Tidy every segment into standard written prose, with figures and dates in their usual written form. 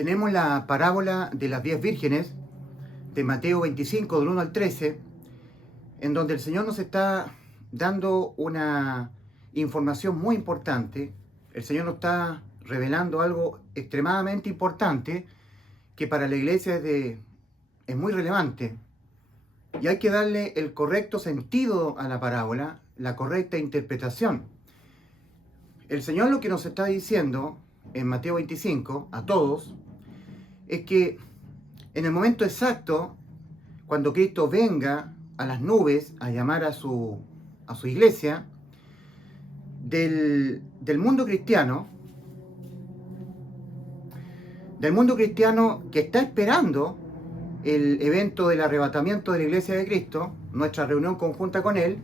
tenemos la parábola de las 10 vírgenes de Mateo 25, del 1 al 13, en donde el Señor nos está dando una información muy importante. El Señor nos está revelando algo extremadamente importante que para la iglesia es muy relevante. Y hay que darle el correcto sentido a la parábola, la correcta interpretación. El Señor lo que nos está diciendo en Mateo 25 a todos es que en el momento exacto, cuando Cristo venga a las nubes a llamar a su iglesia, del mundo cristiano que está esperando el evento del arrebatamiento de la iglesia de Cristo, nuestra reunión conjunta con Él,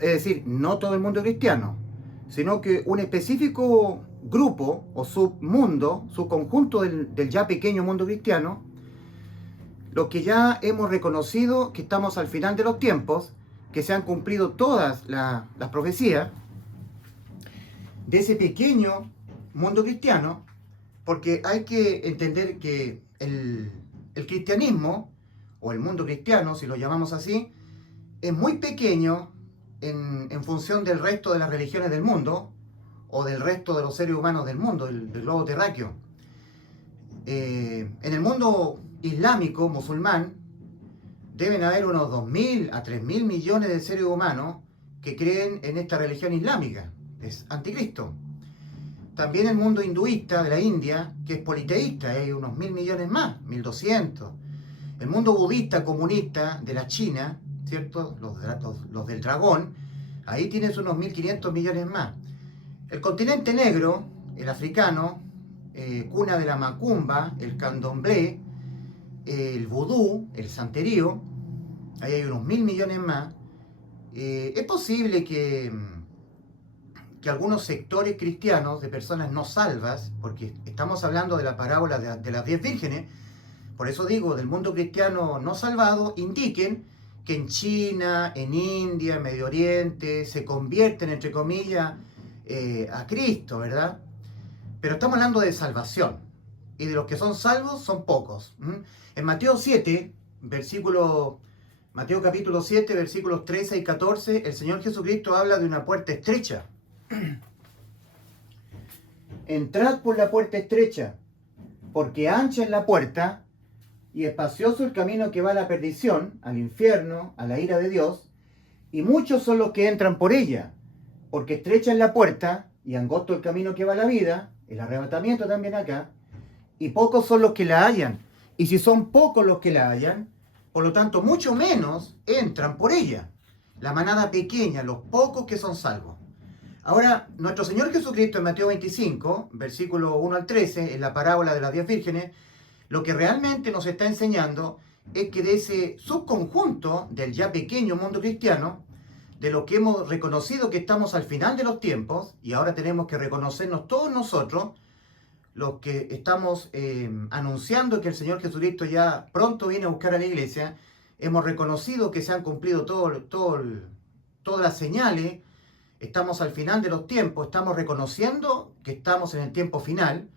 es decir, no todo el mundo cristiano, sino que un específico grupo o submundo, subconjunto del ya pequeño mundo cristiano, los que ya hemos reconocido que estamos al final de los tiempos, que se han cumplido todas las profecías de ese pequeño mundo cristiano, porque hay que entender que el cristianismo, o el mundo cristiano, si lo llamamos así, es muy pequeño en función del resto de las religiones del mundo, o del resto de los seres humanos del mundo, del globo terráqueo. En el mundo islámico, musulmán, deben haber unos 2.000 a 3.000 millones de seres humanos que creen en esta religión islámica, es anticristo. También el mundo hinduista de la India, que es politeísta, hay unos 1.000 millones más, 1.200. El mundo budista comunista de la China, ¿cierto? Los del dragón, ahí tienes unos 1.500 millones más. El continente negro, el africano, cuna de la macumba, el candomblé, el vudú, el santerío, ahí hay unos 1.000 millones más. Es posible que algunos sectores cristianos de personas no salvas, porque estamos hablando de la parábola de las 10 vírgenes, por eso digo, del mundo cristiano no salvado, indiquen que en China, en India, en Medio Oriente, se convierten, entre comillas, a Cristo, ¿verdad? Pero estamos hablando de salvación, y de los que son salvos son pocos. En Mateo 7, Mateo capítulo 7, versículos 13 y 14, el Señor Jesucristo habla de una puerta estrecha. Entrad por la puerta estrecha, porque ancha es la puerta y espacioso el camino que va a la perdición, al infierno, a la ira de Dios, y muchos son los que entran por ella, porque estrecha es la puerta y angosto el camino que va a la vida, el arrebatamiento también acá, y pocos son los que la hallan. Y si son pocos los que la hallan, por lo tanto mucho menos entran por ella. La manada pequeña, los pocos que son salvos. Ahora, nuestro Señor Jesucristo en Mateo 25, versículo 1 al 13, en la parábola de las 10 vírgenes, lo que realmente nos está enseñando es que de ese subconjunto del ya pequeño mundo cristiano, de lo que hemos reconocido que estamos al final de los tiempos, y ahora tenemos que reconocernos todos nosotros, los que estamos anunciando que el Señor Jesucristo ya pronto viene a buscar a la iglesia, hemos reconocido que se han cumplido todas las señales, estamos al final de los tiempos, estamos reconociendo que estamos en el tiempo final,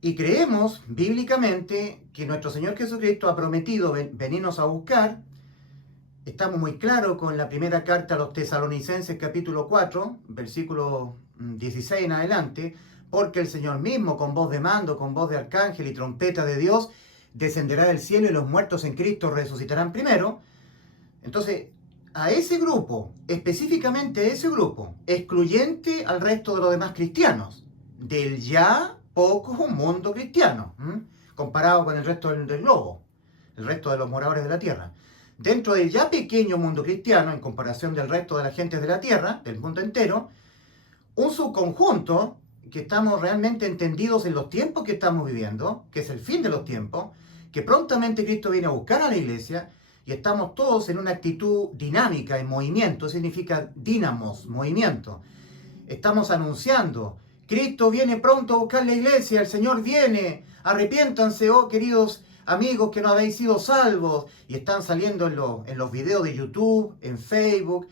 y creemos bíblicamente que nuestro Señor Jesucristo ha prometido venirnos a buscar. Estamos muy claros con la primera carta a los Tesalonicenses capítulo 4, versículo 16 en adelante, porque el Señor mismo con voz de mando, con voz de arcángel y trompeta de Dios, descenderá del cielo y los muertos en Cristo resucitarán primero. Entonces, a ese grupo, específicamente a ese grupo, excluyente al resto de los demás cristianos, del ya poco mundo cristiano, comparado con el resto del globo, el resto de los moradores de la tierra. Dentro del ya pequeño mundo cristiano, en comparación del resto de las gentes de la tierra, del mundo entero, un subconjunto que estamos realmente entendidos en los tiempos que estamos viviendo, que es el fin de los tiempos, que prontamente Cristo viene a buscar a la iglesia, y estamos todos en una actitud dinámica, en movimiento, significa dínamos, movimiento. Estamos anunciando, Cristo viene pronto a buscar la iglesia, el Señor viene, arrepiéntanse, oh queridos amigos que no habéis sido salvos, y están saliendo en los videos de YouTube, en Facebook,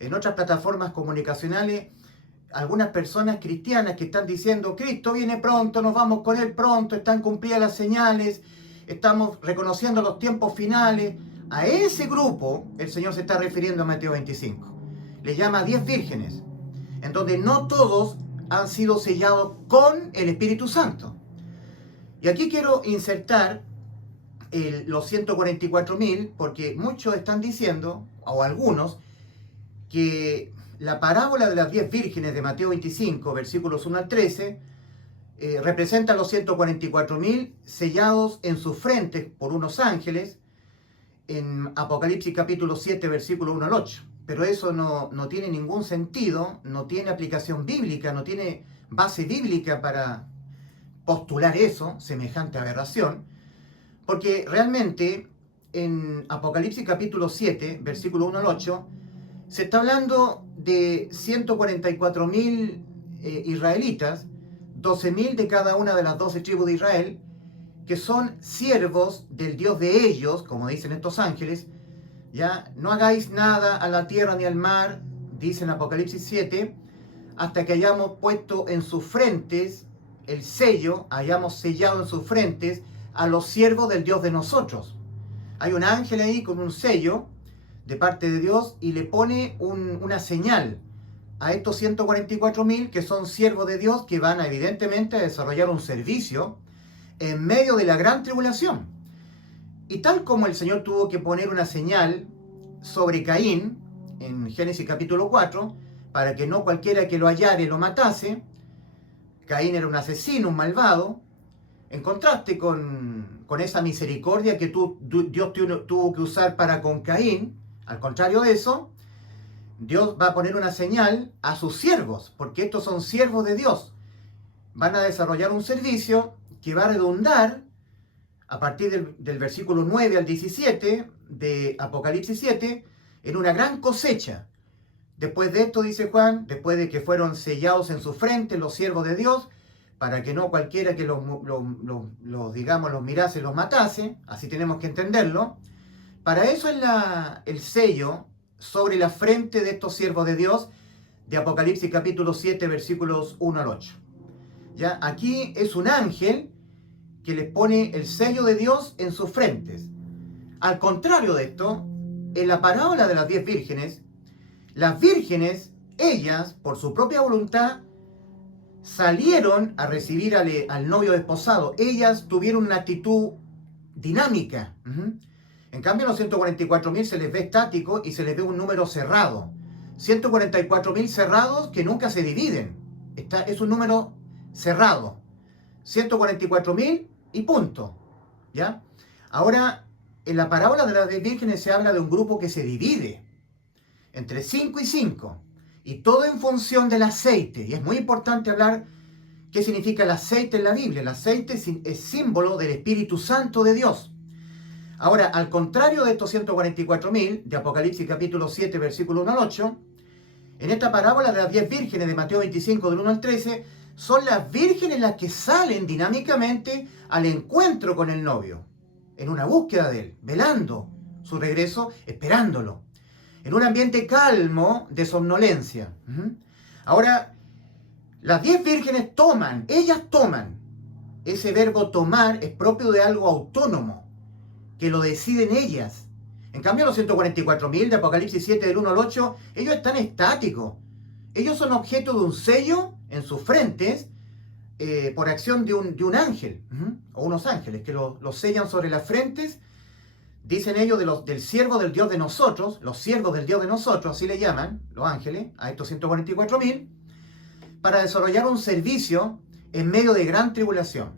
en otras plataformas comunicacionales, algunas personas cristianas que están diciendo, Cristo viene pronto, nos vamos con Él pronto, están cumplidas las señales, estamos reconociendo los tiempos finales. A ese grupo el Señor se está refiriendo en Mateo 25. Le llama 10 vírgenes, en donde no todos han sido sellados con el Espíritu Santo. Y aquí quiero insertar los 144.000, porque muchos están diciendo, o algunos, que la parábola de las 10 vírgenes de Mateo 25, versículos 1 al 13, representa a los 144.000 sellados en sus frentes por unos ángeles, en Apocalipsis capítulo 7, versículo 1 al 8. Pero eso no tiene ningún sentido, no tiene aplicación bíblica, no tiene base bíblica para postular eso, semejante aberración, porque realmente en Apocalipsis capítulo 7, versículo 1 al 8, se está hablando de 144.000 israelitas, 12.000 de cada una de las 12 tribus de Israel, que son siervos del Dios de ellos, como dicen estos ángeles. Ya, no hagáis nada a la tierra ni al mar, dice en Apocalipsis 7, hasta que hayamos puesto en sus frentes el sello, hayamos sellado en sus frentes a los siervos del Dios de nosotros. Hay un ángel ahí con un sello de parte de Dios y le pone una señal a estos 144.000 que son siervos de Dios, que van evidentemente a desarrollar un servicio en medio de la gran tribulación. Y tal como el Señor tuvo que poner una señal sobre Caín, en Génesis capítulo 4, para que no cualquiera que lo hallare lo matase. Caín era un asesino, un malvado, en contraste con esa misericordia que Dios tuvo que usar para con Caín. Al contrario de eso, Dios va a poner una señal a sus siervos, porque estos son siervos de Dios. Van a desarrollar un servicio que va a redundar a partir del versículo 9 al 17 de Apocalipsis 7 en una gran cosecha. Después de esto, dice Juan, después de que fueron sellados en su frente los siervos de Dios, para que no cualquiera que los mirase los matase, así tenemos que entenderlo. Para eso es el sello sobre la frente de estos siervos de Dios de Apocalipsis capítulo 7, versículos 1 al 8. ¿Ya? Aquí es un ángel que les pone el sello de Dios en sus frentes. Al contrario de esto, en la parábola de las 10 vírgenes, las vírgenes, ellas, por su propia voluntad, salieron a recibir al novio desposado. Ellas tuvieron una actitud dinámica. En cambio, a los 144.000 se les ve estático y se les ve un número cerrado. 144.000 cerrados que nunca se dividen. Es un número cerrado. 144.000 y punto. ¿Ya? Ahora, en la parábola de las 10 vírgenes se habla de un grupo que se divide entre 5 y 5, y todo en función del aceite. Y es muy importante hablar qué significa el aceite en la Biblia. El aceite es símbolo del Espíritu Santo de Dios. Ahora, al contrario de estos 144.000 de Apocalipsis capítulo 7, versículo 1 al 8, en esta parábola de las 10 vírgenes de Mateo 25, del 1 al 13, son las vírgenes las que salen dinámicamente al encuentro con el novio, en una búsqueda de él, velando su regreso, esperándolo, en un ambiente calmo de somnolencia. Ahora, las 10 vírgenes ellas toman. Ese verbo tomar es propio de algo autónomo, que lo deciden ellas. En cambio, los 144.000 de Apocalipsis 7, del 1 al 8, ellos están estáticos. Ellos son objeto de un sello en sus frentes por acción de un ángel, o unos ángeles que los sellan sobre las frentes. Dicen ellos del siervo del Dios de nosotros, los siervos del Dios de nosotros, así le llaman los ángeles, a estos 144.000, para desarrollar un servicio en medio de gran tribulación.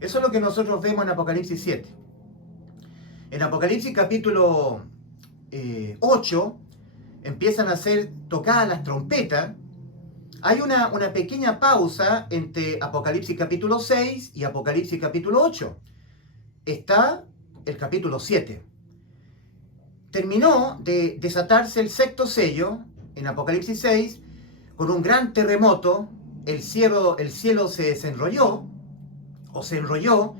Eso es lo que nosotros vemos en Apocalipsis 7. En Apocalipsis capítulo 8 empiezan a ser tocadas las trompetas. Hay una pequeña pausa entre Apocalipsis capítulo 6 y Apocalipsis capítulo 8. Está el capítulo 7. Terminó de desatarse el sexto sello en Apocalipsis 6 con un gran terremoto. El cielo se desenrolló o se enrolló.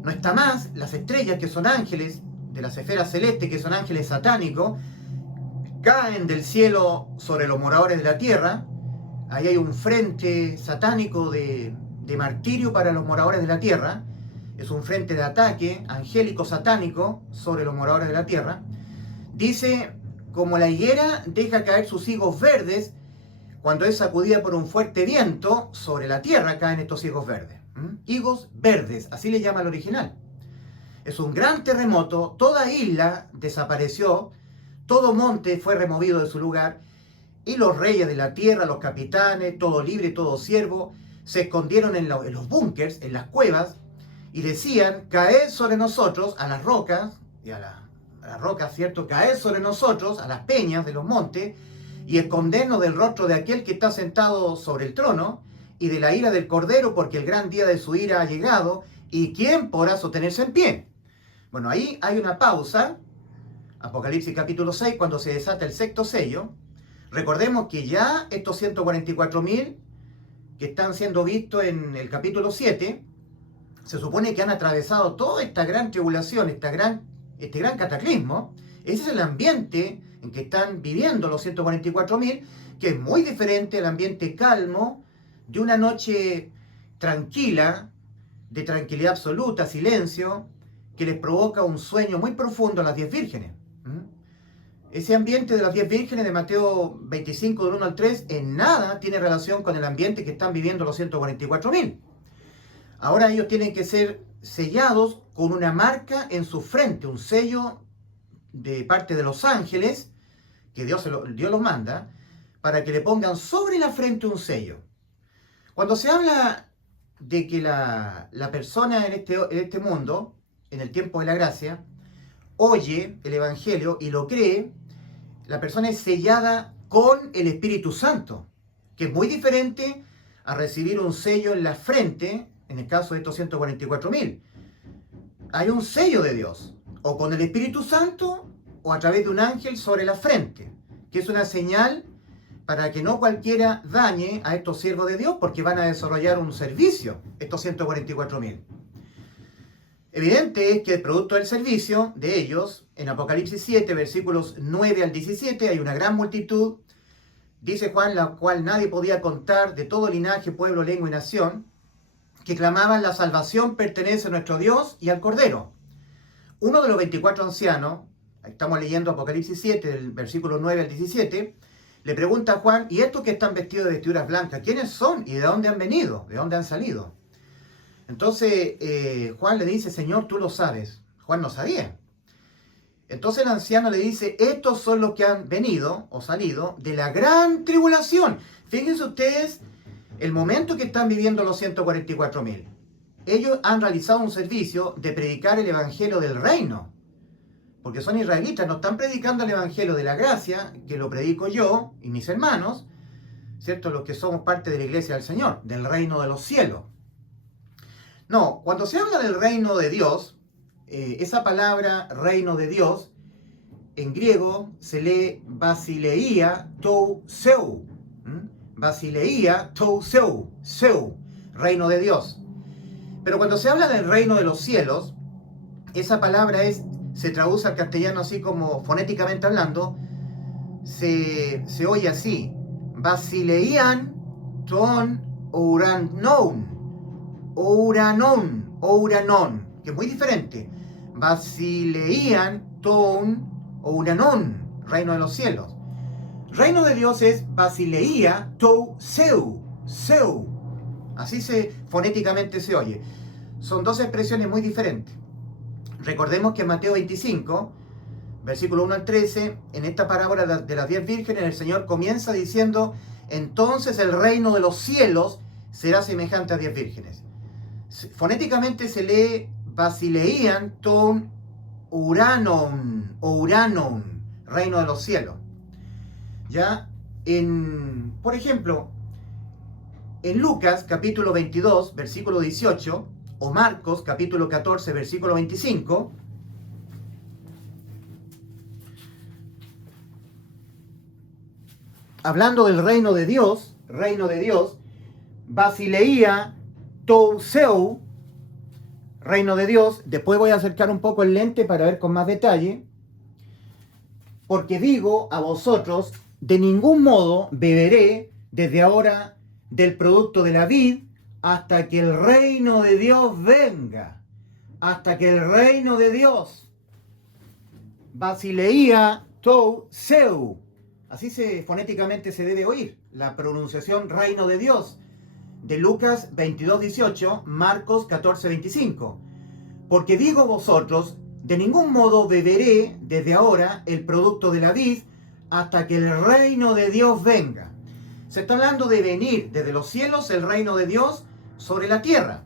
No está más. Las estrellas, que son ángeles de las esferas celestes, que son ángeles satánicos, caen del cielo sobre los moradores de la tierra. Ahí hay un frente satánico de martirio para los moradores de la tierra. Es un frente de ataque angélico satánico sobre los moradores de la tierra. Dice, como la higuera deja caer sus higos verdes, cuando es sacudida por un fuerte viento, sobre la tierra caen estos higos verdes. Higos verdes, así le llama el original. Es un gran terremoto, toda isla desapareció, todo monte fue removido de su lugar, y los reyes de la tierra, los capitanes, todo libre, todo siervo, se escondieron en los búnkers, en las cuevas, y decían, caed sobre nosotros, a las rocas, y a las rocas, ¿cierto? Caed sobre nosotros, a las peñas de los montes, y escondernos del rostro de aquel que está sentado sobre el trono, y de la ira del Cordero, porque el gran día de su ira ha llegado, y ¿quién podrá sostenerse en pie? Bueno, ahí hay una pausa, Apocalipsis capítulo 6, cuando se desata el sexto sello. Recordemos que ya estos 144.000 que están siendo vistos en el capítulo 7, se supone que han atravesado toda esta gran tribulación, este gran cataclismo. Ese es el ambiente en que están viviendo los 144.000, que es muy diferente al ambiente calmo de una noche tranquila, de tranquilidad absoluta, silencio, que les provoca un sueño muy profundo a las 10 vírgenes. Ese ambiente de las 10 vírgenes de Mateo 25, del 1 al 3, en nada tiene relación con el ambiente que están viviendo los 144.000. Ahora ellos tienen que ser sellados con una marca en su frente, un sello de parte de los ángeles, que Dios los manda, para que le pongan sobre la frente un sello. Cuando se habla de que la persona en este mundo, en el tiempo de la gracia, oye el Evangelio y lo cree, la persona es sellada con el Espíritu Santo, que es muy diferente a recibir un sello en la frente, en el caso de estos 144.000. Hay un sello de Dios, o con el Espíritu Santo, o a través de un ángel sobre la frente, que es una señal para que no cualquiera dañe a estos siervos de Dios, porque van a desarrollar un servicio, estos 144.000. Evidente es que producto del servicio de ellos, en Apocalipsis 7, versículos 9 al 17, hay una gran multitud, dice Juan, la cual nadie podía contar, de todo linaje, pueblo, lengua y nación, que clamaban, la salvación pertenece a nuestro Dios y al Cordero. Uno de los 24 ancianos, estamos leyendo Apocalipsis 7, del versículo 9 al 17, le pregunta a Juan, ¿y estos que están vestidos de vestiduras blancas, quiénes son y de dónde han venido? ¿De dónde han salido? Entonces Juan le dice, Señor, tú lo sabes. Juan no sabía. Entonces el anciano le dice, estos son los que han venido o salido de la gran tribulación. Fíjense ustedes el momento que están viviendo los 144.000. Ellos han realizado un servicio de predicar el evangelio del reino. Porque son israelitas, no están predicando el evangelio de la gracia, que lo predico yo y mis hermanos, ¿cierto? Los que somos parte de la iglesia del Señor, del reino de los cielos. No, cuando se habla del reino de Dios, esa palabra reino de Dios, en griego se lee basileia tou seu. Basileia tou seu, seu, reino de Dios. Pero cuando se habla del reino de los cielos, esa palabra se traduce al castellano así como fonéticamente hablando, se oye así, basileian ton ouranon. Ouranon, que es muy diferente. Basileian ton ouranon, reino de los cielos. Reino de Dios es basileia tou seu, seu. Así fonéticamente se oye. Son dos expresiones muy diferentes. Recordemos que en Mateo 25, versículo 1 al 13, en esta parábola de las 10 vírgenes, el Señor comienza diciendo, entonces el reino de los cielos será semejante a 10 vírgenes. Fonéticamente se lee basileian ton ouranon, reino de los cielos. Ya, por ejemplo, en Lucas capítulo 22, versículo 18, o Marcos capítulo 14, versículo 25, hablando del reino de Dios, basileia tou seu, reino de Dios. Después voy a acercar un poco el lente para ver con más detalle. Porque digo a vosotros, de ningún modo beberé desde ahora del producto de la vid hasta que el reino de Dios venga. Hasta que el reino de Dios. Basileia tou seu. Así fonéticamente se debe oír la pronunciación reino de Dios de Lucas 22:18, Marcos 14:25. Porque digo vosotros, de ningún modo beberé desde ahora el producto de la vid hasta que el reino de Dios venga. Se está hablando de venir desde los cielos el reino de Dios sobre la tierra.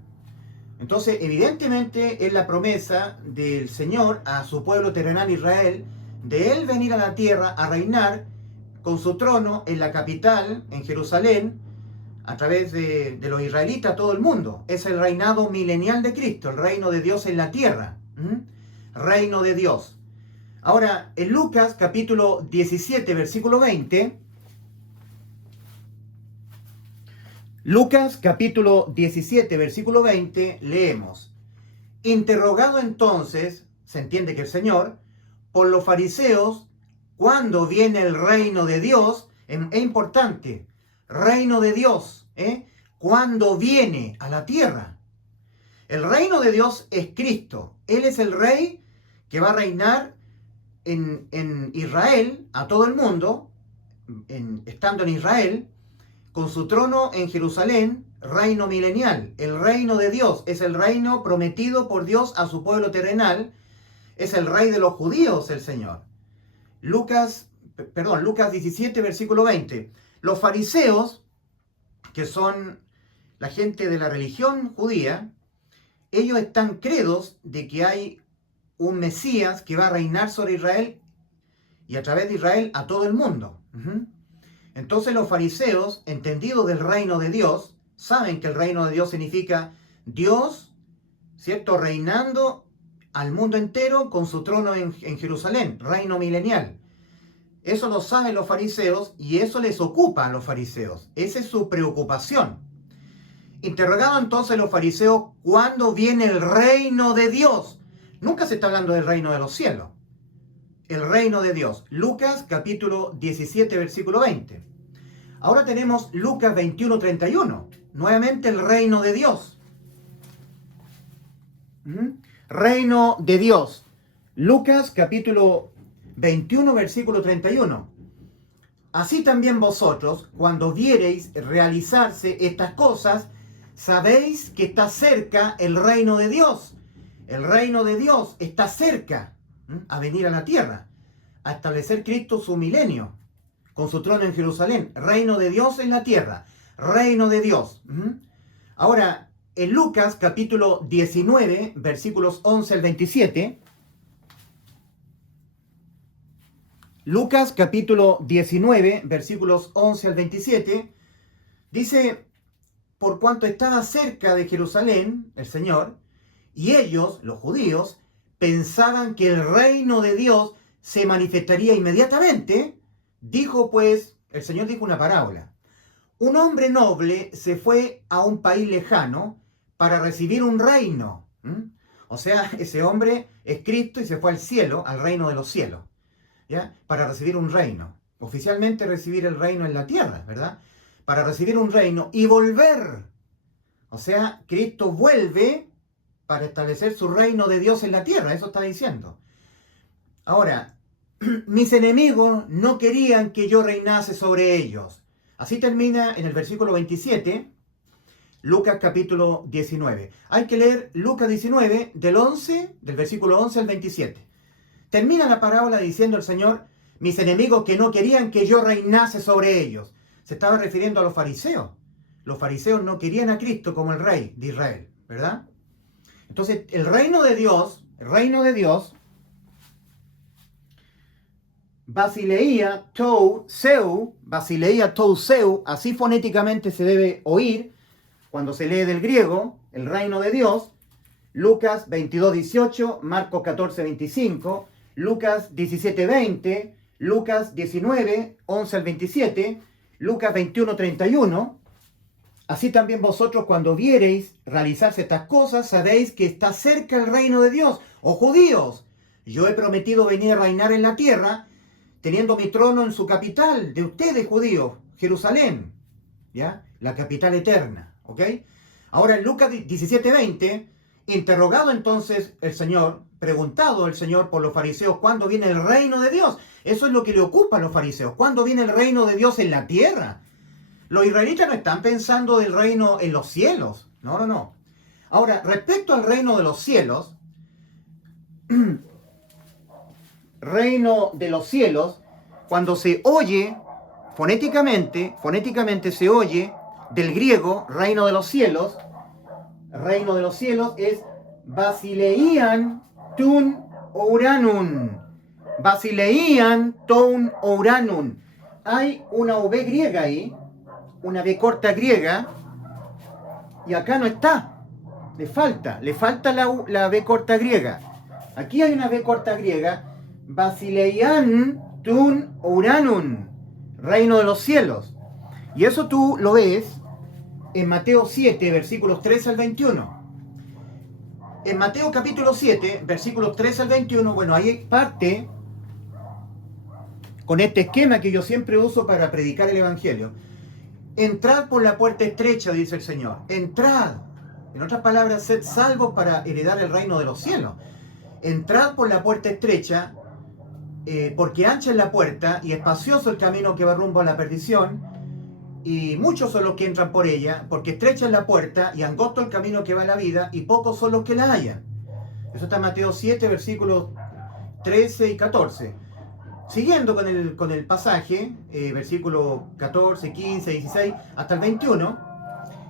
Entonces, evidentemente es la promesa del Señor a su pueblo terrenal Israel, de Él venir a la tierra a reinar con su trono en la capital, en Jerusalén, a través de los israelitas a todo el mundo. Es el reinado milenial de Cristo, el reino de Dios en la tierra. Reino de Dios. Ahora, en Lucas capítulo 17, versículo 20, Lucas capítulo 17, versículo 20, leemos: interrogado entonces, se entiende que el Señor, por los fariseos, ¿cuándo viene el reino de Dios? Es importante, reino de Dios, ¿cuándo viene a la tierra? El reino de Dios es Cristo. Él es el rey que va a reinar en Israel, a todo el mundo, estando en Israel, con su trono en Jerusalén, reino milenial. El reino de Dios es el reino prometido por Dios a su pueblo terrenal. Es el rey de los judíos, el Señor. Lucas 17, versículo 20. Los fariseos, que son la gente de la religión judía, ellos están credos de que hay un Mesías que va a reinar sobre Israel y a través de Israel a todo el mundo. Entonces los fariseos, entendidos del reino de Dios, saben que el reino de Dios significa Dios, ¿cierto?, reinando al mundo entero con su trono en Jerusalén, reino milenial. Eso lo saben los fariseos y eso les ocupa a los fariseos. Esa es su preocupación. Interrogado entonces los fariseos, ¿cuándo viene el reino de Dios? Nunca se está hablando del reino de los cielos. El reino de Dios. Lucas capítulo 17, versículo 20. Ahora tenemos Lucas 21, 31. Nuevamente el reino de Dios. Reino de Dios. Lucas capítulo 21, versículo 31. Así también vosotros, cuando viereis realizarse estas cosas, sabéis que está cerca el reino de Dios. El reino de Dios está cerca a venir a la tierra, a establecer Cristo su milenio, con su trono en Jerusalén. Reino de Dios en la tierra. Reino de Dios. Ahora, en Lucas capítulo 19, versículos 11 al 27, Lucas capítulo 19, versículos 11 al 27, dice: por cuanto estaba cerca de Jerusalén, el Señor, y ellos, los judíos, pensaban que el reino de Dios se manifestaría inmediatamente, dijo pues, el Señor dijo una parábola. Un hombre noble se fue a un país lejano para recibir un reino. O sea, ese hombre es Cristo y se fue al cielo, al reino de los cielos, ¿ya? Para recibir un reino. Oficialmente recibir el reino en la tierra, ¿verdad? Para recibir un reino y volver. O sea, Cristo vuelve para establecer su reino de Dios en la tierra. Eso está diciendo. Ahora, mis enemigos no querían que yo reinase sobre ellos. Así termina en el versículo 27, Lucas capítulo 19. Hay que leer Lucas 19 del versículo 11 al 27. Termina la parábola diciendo el Señor: mis enemigos que no querían que yo reinase sobre ellos. Se estaba refiriendo a los fariseos. Los fariseos no querían a Cristo como el rey de Israel, ¿verdad? Entonces, el reino de Dios, Basileia tou seu, así fonéticamente se debe oír cuando se lee del griego, el reino de Dios. Lucas 22, 18, Marcos 14, 25, Lucas 17, 20, Lucas 19, 11 al 27, Lucas 21, 31. Así también vosotros, cuando viereis realizarse estas cosas, sabéis que está cerca el reino de Dios. Oh judíos, yo he prometido venir a reinar en la tierra, teniendo mi trono en su capital, de ustedes judíos, Jerusalén. ¿ya? La capital eterna, ¿ok? Ahora en Lucas 17:20, interrogado entonces el Señor, preguntado el Señor por los fariseos, ¿cuándo viene el reino de Dios? Eso es lo que le ocupa a los fariseos, ¿cuándo viene el reino de Dios en la tierra? Los israelitas no están pensando del reino en los cielos, no, no, no. Ahora, respecto al reino de los cielos, reino de los cielos, cuando se oye fonéticamente se oye del griego reino de los cielos es basileian tun ouranun. Basileian tun ouranun. Hay una V griega ahí, una V corta griega, y acá no está. Le falta la V corta griega. Aquí hay una V corta griega, basileian tun ouranun, reino de los cielos. Y eso tú lo ves en Mateo 7, versículos 13 al 21. En Mateo capítulo 7, versículos 13 al 21, bueno, ahí parte con este esquema que yo siempre uso para predicar el Evangelio. Entrad por la puerta estrecha, dice el Señor. Entrad. En otras palabras, sed salvos para heredar el reino de los cielos. Entrad por la puerta estrecha, porque ancha es la puerta y espacioso el camino que va rumbo a la perdición, y muchos son los que entran por ella, porque estrecha es la puerta y angosto el camino que va a la vida, y pocos son los que la hallan. Eso está en Mateo 7, versículos 13 y 14. Siguiendo con el pasaje, versículos 14, 15, 16, hasta el 21,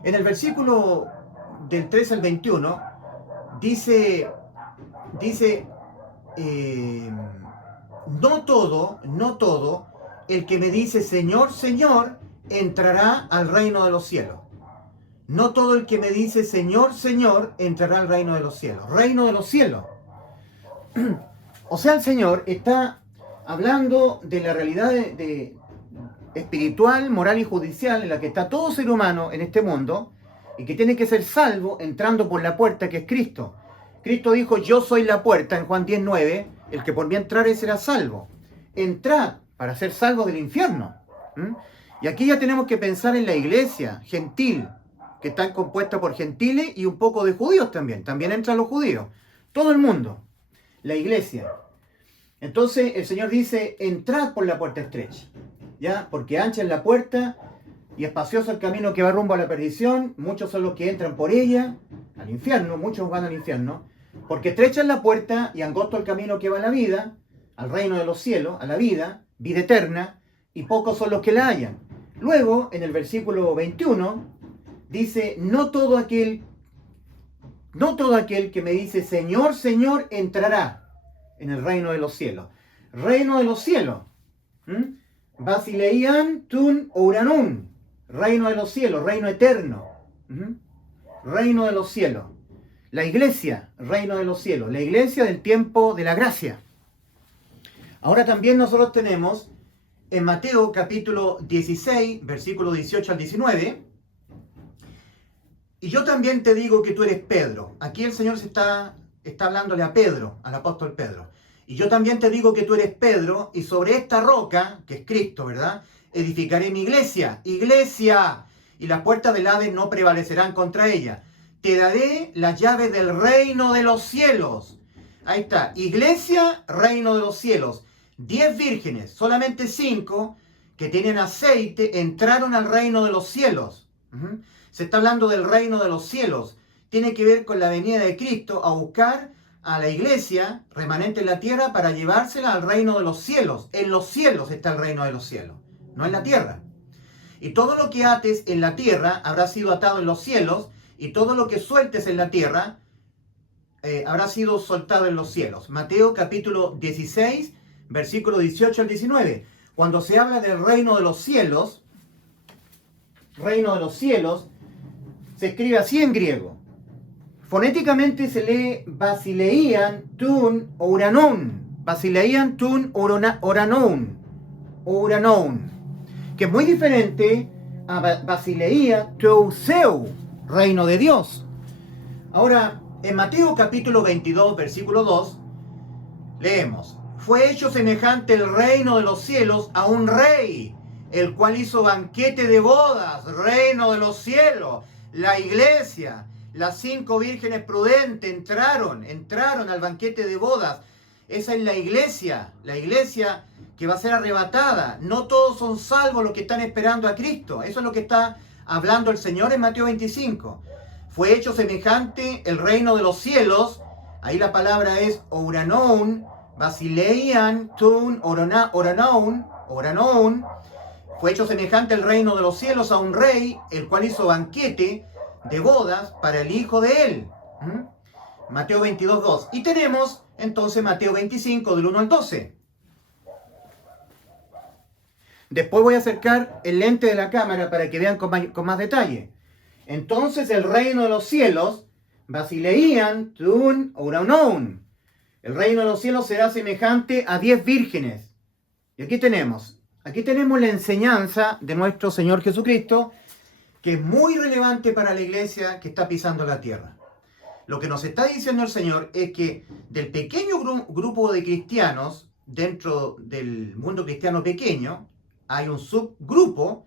en el versículo del 13 al 21, dice no todo el que me dice Señor, Señor, entrará al reino de los cielos. No todo el que me dice Señor, Señor, entrará al reino de los cielos. Reino de los cielos. O sea, el Señor está hablando de la realidad espiritual, moral y judicial en la que está todo ser humano en este mundo y que tiene que ser salvo entrando por la puerta que es Cristo. Cristo dijo, yo soy la puerta en Juan 10:9, el que por mí entrare será salvo. Entrad para ser salvo del infierno. Y aquí ya tenemos que pensar en la iglesia gentil, que está compuesta por gentiles y un poco de judíos también. También entran los judíos. Todo el mundo. La iglesia. Entonces el Señor dice, entrad por la puerta estrecha. ¿Ya? Porque ancha es la puerta y espacioso el camino que va rumbo a la perdición. Muchos son los que entran por ella, al infierno. Muchos van al infierno. Porque estrecha es la puerta y angosto el camino que va a la vida, al reino de los cielos, a la vida eterna, y pocos son los que la hallan. Luego, en el versículo 21, dice, no todo aquel que me dice, Señor, Señor, entrará en el reino de los cielos. Reino de los cielos. Basileian tun ouranun. Reino de los cielos, reino eterno. Reino de los cielos. La iglesia, reino de los cielos. La iglesia del tiempo de la gracia. Ahora también nosotros tenemos en Mateo capítulo 16, versículo 18 al 19. Y yo también te digo que tú eres Pedro. Aquí el Señor está hablándole a Pedro, al apóstol Pedro. Y yo también te digo que tú eres Pedro, y sobre esta roca, que es Cristo, ¿verdad?, edificaré mi iglesia. Iglesia. Y las puertas del Hades no prevalecerán contra ella. Te daré las llaves del reino de los cielos. Ahí está. Iglesia, reino de los cielos. 10 vírgenes, solamente 5 que tienen aceite, entraron al reino de los cielos. Se está hablando del reino de los cielos. Tiene que ver con la venida de Cristo a buscar a la iglesia remanente en la tierra para llevársela al reino de los cielos. En los cielos está el reino de los cielos, no en la tierra. Y todo lo que ates en la tierra habrá sido atado en los cielos, y todo lo que sueltes en la tierra habrá sido soltado en los cielos. Mateo capítulo 16, versículo 18 al 19. Cuando se habla del reino de los cielos, se escribe así en griego. Fonéticamente se lee basileian tun ouranun. Basileian tun ouranun. Ouranun. Que es muy diferente a basileia teuseu, reino de Dios. Ahora, en Mateo capítulo 22, versículo 2, leemos. Fue hecho semejante el reino de los cielos a un rey el cual hizo banquete de bodas, reino de los cielos, la iglesia, las 5 vírgenes prudentes entraron al banquete de bodas. Esa es la iglesia que va a ser arrebatada. No todos son salvos los que están esperando a Cristo. Eso es lo que está hablando el Señor en Mateo 25. Fue hecho semejante el reino de los cielos. Ahí la palabra es oranon, basileian, tun, oranon. Fue hecho semejante el reino de los cielos a un rey, el cual hizo banquete de bodas para el hijo de él. Mateo 22, 2. Y tenemos entonces Mateo 25, del 1 al 12. Después voy a acercar el lente de la cámara para que vean con más detalle. Entonces el reino de los cielos, basileian, tun, oranon. El reino de los cielos será semejante a 10 vírgenes. Y aquí tenemos la enseñanza de nuestro Señor Jesucristo, que es muy relevante para la iglesia que está pisando la tierra. Lo que nos está diciendo el Señor es que del pequeño grupo de cristianos, dentro del mundo cristiano pequeño, hay un subgrupo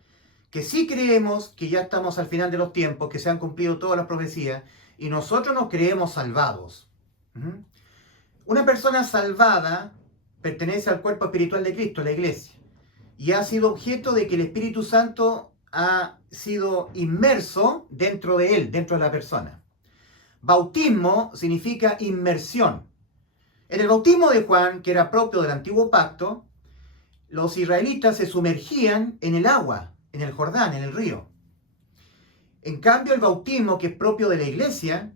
que sí creemos que ya estamos al final de los tiempos, que se han cumplido todas las profecías, y nosotros nos creemos salvados. Una persona salvada pertenece al cuerpo espiritual de Cristo, la iglesia, y ha sido objeto de que el Espíritu Santo ha sido inmerso dentro de él, dentro de la persona. Bautismo significa inmersión. En el bautismo de Juan, que era propio del antiguo pacto, los israelitas se sumergían en el agua, en el Jordán, en el río. En cambio, el bautismo, que es propio de la iglesia,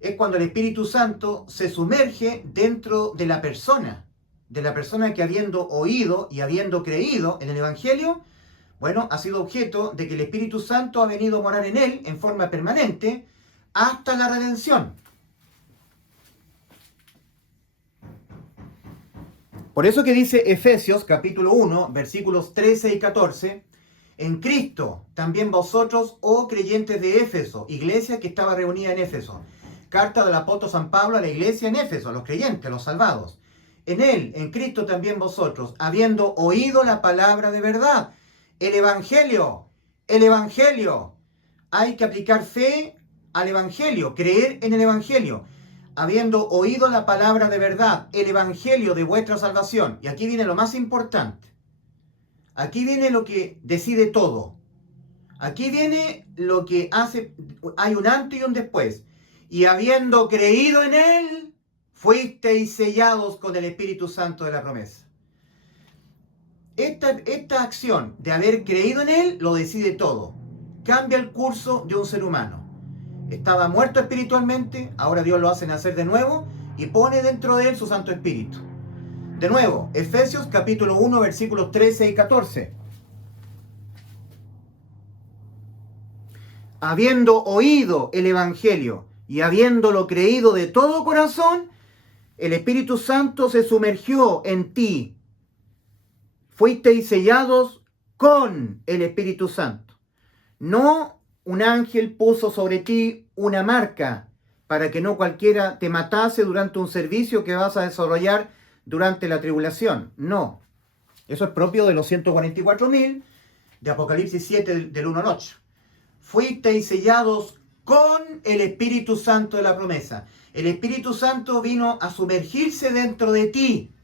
es cuando el Espíritu Santo se sumerge dentro de la persona que habiendo oído y habiendo creído en el Evangelio, bueno, ha sido objeto de que el Espíritu Santo ha venido a morar en él en forma permanente hasta la redención. Por eso que dice Efesios capítulo 1, versículos 13 y 14, en Cristo también vosotros, oh creyentes de Éfeso, iglesia que estaba reunida en Éfeso. Carta del apóstol San Pablo a la iglesia en Éfeso, a los creyentes, a los salvados. En él, en Cristo también vosotros, habiendo oído la palabra de verdad, el Evangelio. Hay que aplicar fe al Evangelio, creer en el Evangelio. Habiendo oído la palabra de verdad, el Evangelio de vuestra salvación. Y aquí viene lo más importante. Aquí viene lo que decide todo. Aquí viene lo que hace, hay un antes y un después. Y habiendo creído en él, fuisteis sellados con el Espíritu Santo de la promesa. Esta acción de haber creído en él lo decide todo. Cambia el curso de un ser humano. Estaba muerto espiritualmente, ahora Dios lo hace nacer de nuevo y pone dentro de él su Santo Espíritu. De nuevo, Efesios capítulo 1, versículos 13 y 14. Habiendo oído el Evangelio y habiéndolo creído de todo corazón, el Espíritu Santo se sumergió en ti. Fuisteis sellados con el Espíritu Santo. No un ángel puso sobre ti una marca para que no cualquiera te matase durante un servicio que vas a desarrollar durante la tribulación. No. Eso es propio de los 144.000 de Apocalipsis 7 del 1 al 8. Fuisteis sellados con el Espíritu Santo de la promesa. El Espíritu Santo vino a sumergirse dentro de ti.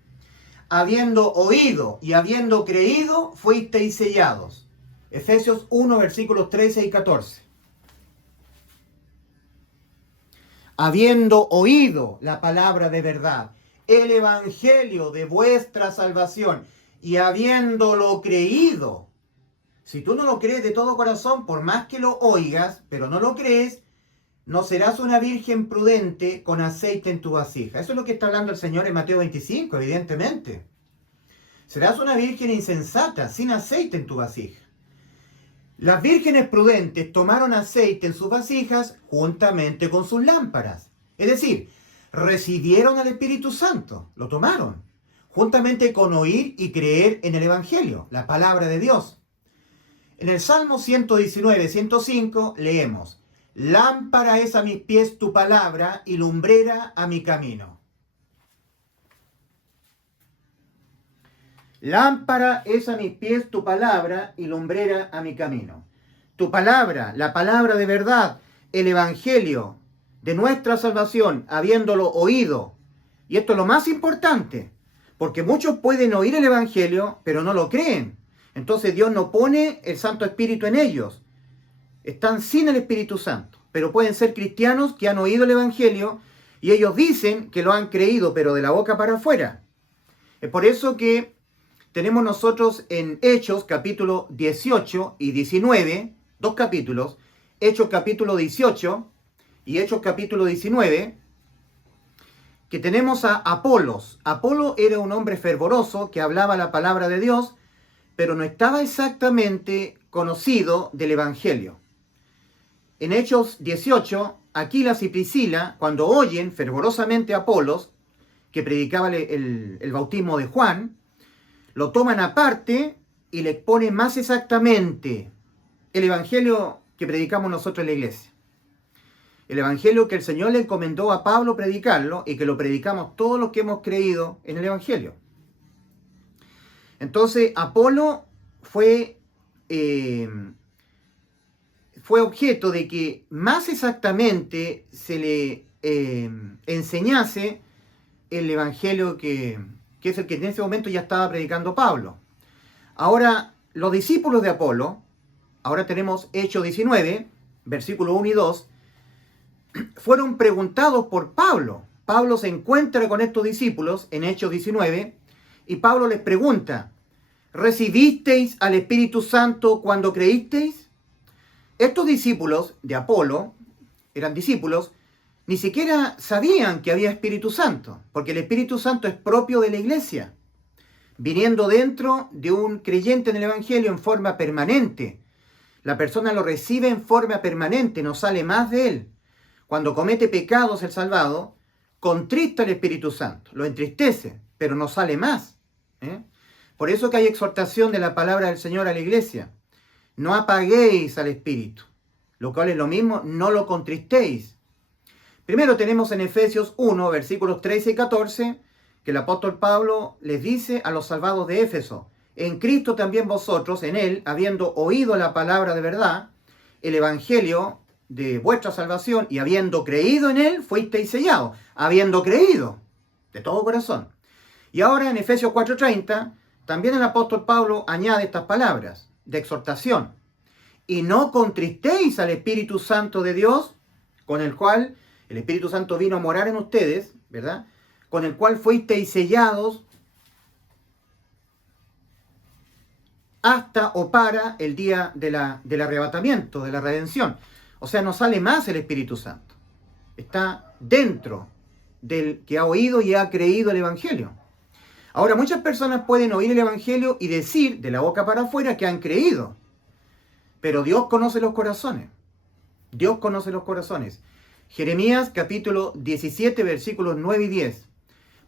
Habiendo oído y habiendo creído, fuisteis sellados. Efesios 1, versículos 13 y 14. Habiendo oído la palabra de verdad, el Evangelio de vuestra salvación, y habiéndolo creído. Si tú no lo crees de todo corazón, por más que lo oigas, pero no lo crees, no serás una virgen prudente con aceite en tu vasija. Eso es lo que está hablando el Señor en Mateo 25, evidentemente. Serás una virgen insensata, sin aceite en tu vasija. Las vírgenes prudentes tomaron aceite en sus vasijas juntamente con sus lámparas. Es decir, recibieron al Espíritu Santo, lo tomaron, juntamente con oír y creer en el Evangelio, la palabra de Dios. En el Salmo 119, 105 leemos: lámpara es a mis pies tu palabra y lumbrera a mi camino. Lámpara es a mis pies tu palabra y lumbrera a mi camino. Tu palabra, la palabra de verdad, el evangelio de nuestra salvación, habiéndolo oído. Y esto es lo más importante, porque muchos pueden oír el evangelio, pero no lo creen. Entonces Dios no pone el Santo Espíritu en ellos. Están sin el Espíritu Santo, pero pueden ser cristianos que han oído el evangelio y ellos dicen que lo han creído, pero de la boca para afuera. Es por eso que tenemos nosotros en Hechos capítulo 18 y 19, dos capítulos, Hechos capítulo 18 y Hechos capítulo 19, que tenemos a Apolos. Apolo era un hombre fervoroso que hablaba la palabra de Dios, pero no estaba exactamente conocido del evangelio. En Hechos 18, Aquilas y Priscila, cuando oyen fervorosamente a Apolos, que predicaba el bautismo de Juan, lo toman aparte y le exponen más exactamente el evangelio que predicamos nosotros en la iglesia. El evangelio que el Señor le encomendó a Pablo predicarlo y que lo predicamos todos los que hemos creído en el evangelio. Entonces, Apolo fue objeto de que más exactamente se le enseñase el evangelio que es el que en ese momento ya estaba predicando Pablo. Ahora, los discípulos de Apolo, ahora tenemos Hechos 19, versículos 1 y 2, fueron preguntados por Pablo. Pablo se encuentra con estos discípulos en Hechos 19 y Pablo les pregunta, ¿recibisteis al Espíritu Santo cuando creísteis? Estos discípulos de Apolo, eran discípulos, ni siquiera sabían que había Espíritu Santo, porque el Espíritu Santo es propio de la iglesia, viniendo dentro de un creyente en el Evangelio en forma permanente. La persona lo recibe en forma permanente, no sale más de él. Cuando comete pecados el salvado, contrista el Espíritu Santo, lo entristece, pero no sale más. Por eso que hay exhortación de la palabra del Señor a la iglesia. No apaguéis al Espíritu, lo cual es lo mismo, no lo contristéis. Primero tenemos en Efesios 1, versículos 13 y 14, que el apóstol Pablo les dice a los salvados de Éfeso, en Cristo también vosotros, en Él, habiendo oído la palabra de verdad, el evangelio de vuestra salvación, y habiendo creído en Él, fuisteis sellados, habiendo creído, de todo corazón. Y ahora en Efesios 4:30, también el apóstol Pablo añade estas palabras de exhortación. Y no contristéis al Espíritu Santo de Dios, con el cual el Espíritu Santo vino a morar en ustedes, ¿verdad? Con el cual fuisteis sellados hasta o para el día del arrebatamiento, de la redención. O sea, no sale más el Espíritu Santo. Está dentro del que ha oído y ha creído el Evangelio. Ahora, muchas personas pueden oír el Evangelio y decir de la boca para afuera que han creído. Pero Dios conoce los corazones. Dios conoce los corazones. Jeremías capítulo 17, versículos 9 y 10.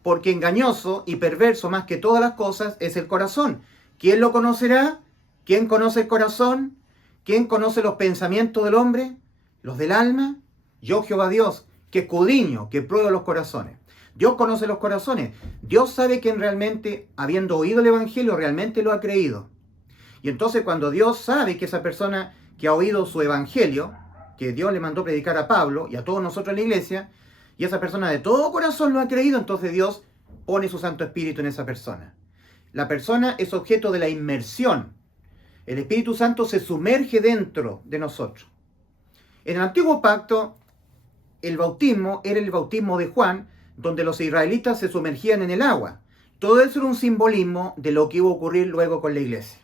Porque engañoso y perverso más que todas las cosas es el corazón. ¿Quién lo conocerá? ¿Quién conoce el corazón? ¿Quién conoce los pensamientos del hombre? ¿Los del alma? Yo, Jehová Dios, que escudriño, que pruebo los corazones. Dios conoce los corazones. Dios sabe quién realmente, habiendo oído el Evangelio, realmente lo ha creído. Y entonces cuando Dios sabe que esa persona que ha oído su Evangelio, que Dios le mandó predicar a Pablo y a todos nosotros en la iglesia, y esa persona de todo corazón lo ha creído, entonces Dios pone su Santo Espíritu en esa persona. La persona es objeto de la inmersión. El Espíritu Santo se sumerge dentro de nosotros. En el Antiguo Pacto, el bautismo era el bautismo de Juan, donde los israelitas se sumergían en el agua. Todo eso era un simbolismo de lo que iba a ocurrir luego con la iglesia.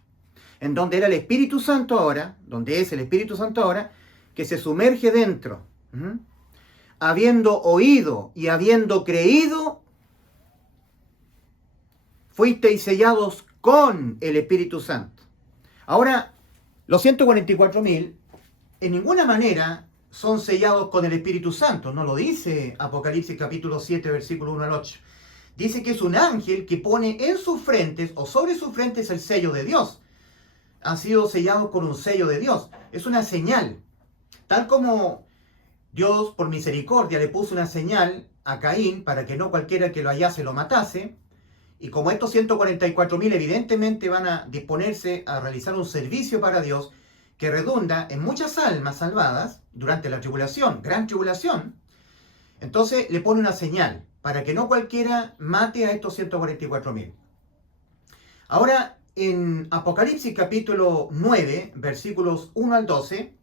En donde era el Espíritu Santo ahora, donde es el Espíritu Santo ahora, que se sumerge dentro. Habiendo oído y habiendo creído, fuisteis sellados con el Espíritu Santo. Ahora, los 144.000 en ninguna manera son sellados con el Espíritu Santo. No lo dice Apocalipsis capítulo 7, versículo 1 al 8. Dice que es un ángel que pone en sus frentes o sobre sus frentes el sello de Dios. Han sido sellados con un sello de Dios. Es una señal. Tal como Dios, por misericordia, le puso una señal a Caín para que no cualquiera que lo hallase lo matase, Y como estos 144.000 evidentemente van a disponerse a realizar un servicio para Dios que redunda en muchas almas salvadas durante la tribulación, gran tribulación, entonces le pone una señal para que no cualquiera mate a estos 144.000. Ahora, en Apocalipsis capítulo 9, versículos 1 al 12,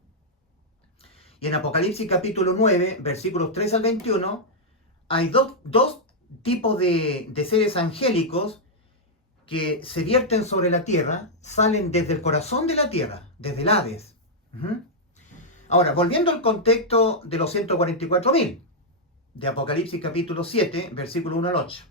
y en Apocalipsis capítulo 9, versículos 3 al 21, hay dos tipos de seres angélicos que se vierten sobre la tierra, salen desde el corazón de la tierra, desde el Hades. Ahora, volviendo al contexto de los 144.000, de Apocalipsis capítulo 7, versículo 1 al 8.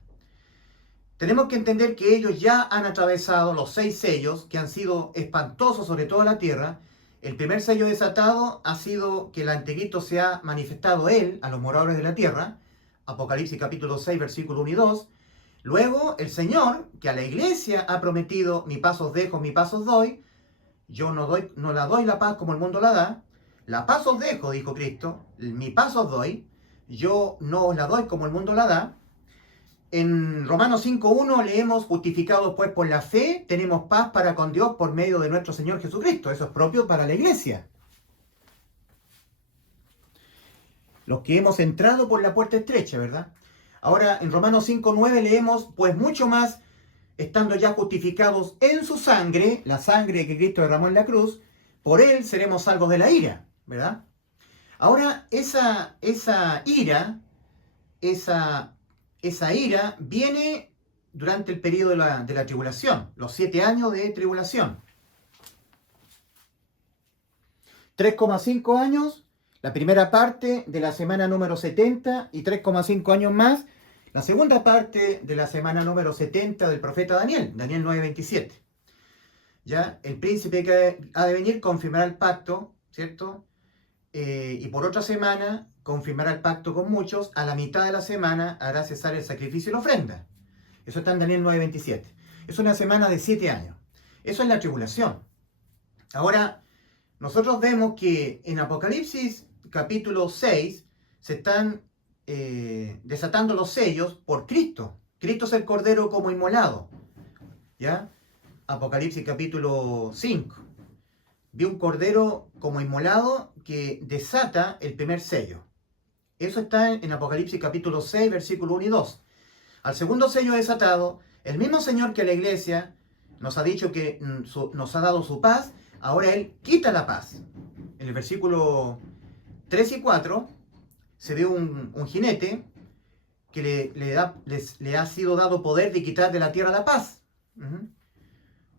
Tenemos que entender que ellos ya han atravesado los 6 sellos que han sido espantosos sobre toda la tierra. El primer sello desatado ha sido que el anticristo se ha manifestado él a los moradores de la tierra, Apocalipsis capítulo 6, versículo 1 y 2. Luego el Señor, que a la iglesia ha prometido, mi paz os dejo, mi paz os doy, yo no la doy la paz como el mundo la da, la paz os dejo, dijo Cristo, mi paz os doy, yo no os la doy como el mundo la da. En Romanos 5.1 leemos, justificados pues por la fe, tenemos paz para con Dios por medio de nuestro Señor Jesucristo. Eso es propio para la iglesia. Los que hemos entrado por la puerta estrecha, ¿verdad? Ahora en Romanos 5.9 leemos, pues mucho más, estando ya justificados en su sangre, la sangre que Cristo derramó en la cruz, por él seremos salvos de la ira, ¿verdad? Ahora esa ira viene durante el periodo de la tribulación, los 7 años de tribulación. 3,5 años, la primera parte de la semana número 70 y 3,5 años más, la segunda parte de la semana número 70 del profeta Daniel, Daniel 9:27. Ya, el príncipe que ha de venir confirmará el pacto, ¿cierto? Y por otra semana confirmará el pacto con muchos, a la mitad de la semana hará cesar el sacrificio y la ofrenda. Eso está en Daniel 9:27. Es una semana de 7 años. Eso es la tribulación. Ahora, nosotros vemos que en Apocalipsis capítulo 6 se están desatando los sellos por Cristo. Cristo es el Cordero como inmolado. ¿Ya? Apocalipsis capítulo 5. Vi un cordero como inmolado que desata el primer sello. Eso está en Apocalipsis capítulo 6, versículo 1 y 2. Al segundo sello desatado, el mismo Señor que a la iglesia nos ha dicho que nos ha dado su paz, ahora Él quita la paz. En el versículo 3 y 4 se ve un jinete que le ha sido dado poder de quitar de la tierra la paz.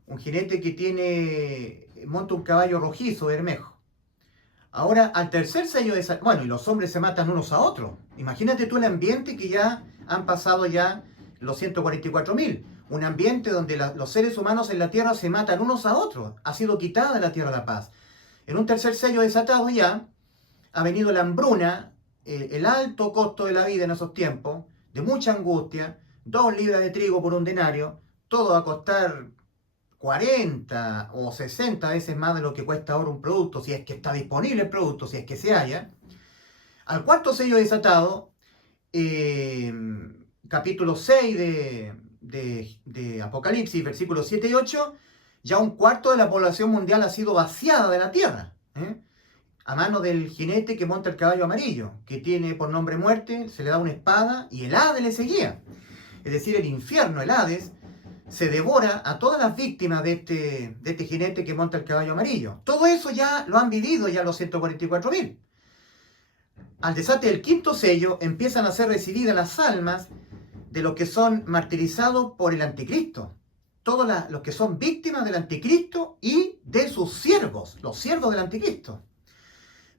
Un jinete que monta un caballo rojizo, bermejo. Ahora, al tercer sello bueno, y los hombres se matan unos a otros. Imagínate tú el ambiente que ya han pasado ya los 144.000. Un ambiente donde los seres humanos en la tierra se matan unos a otros. Ha sido quitada de la tierra la paz. En un tercer sello desatado ya ha venido la hambruna, el alto costo de la vida en esos tiempos, de mucha angustia, 2 libras de trigo por 1 denario, todo va a costar 40 o 60 veces más de lo que cuesta ahora un producto, si es que está disponible el producto, si es que se halla. Al cuarto sello desatado, capítulo 6 de Apocalipsis, versículos 7 y 8, ya 1/4 de la población mundial ha sido vaciada de la tierra, a mano del jinete que monta el caballo amarillo, que tiene por nombre muerte, se le da una espada y el Hades le seguía. Es decir, el infierno, el Hades, se devora a todas las víctimas de este jinete que monta el caballo amarillo. Todo eso ya lo han vivido ya los 144.000. Al desate del quinto sello empiezan a ser recibidas las almas de los que son martirizados por el anticristo. Todos los que son víctimas del anticristo y de sus siervos, los siervos del anticristo.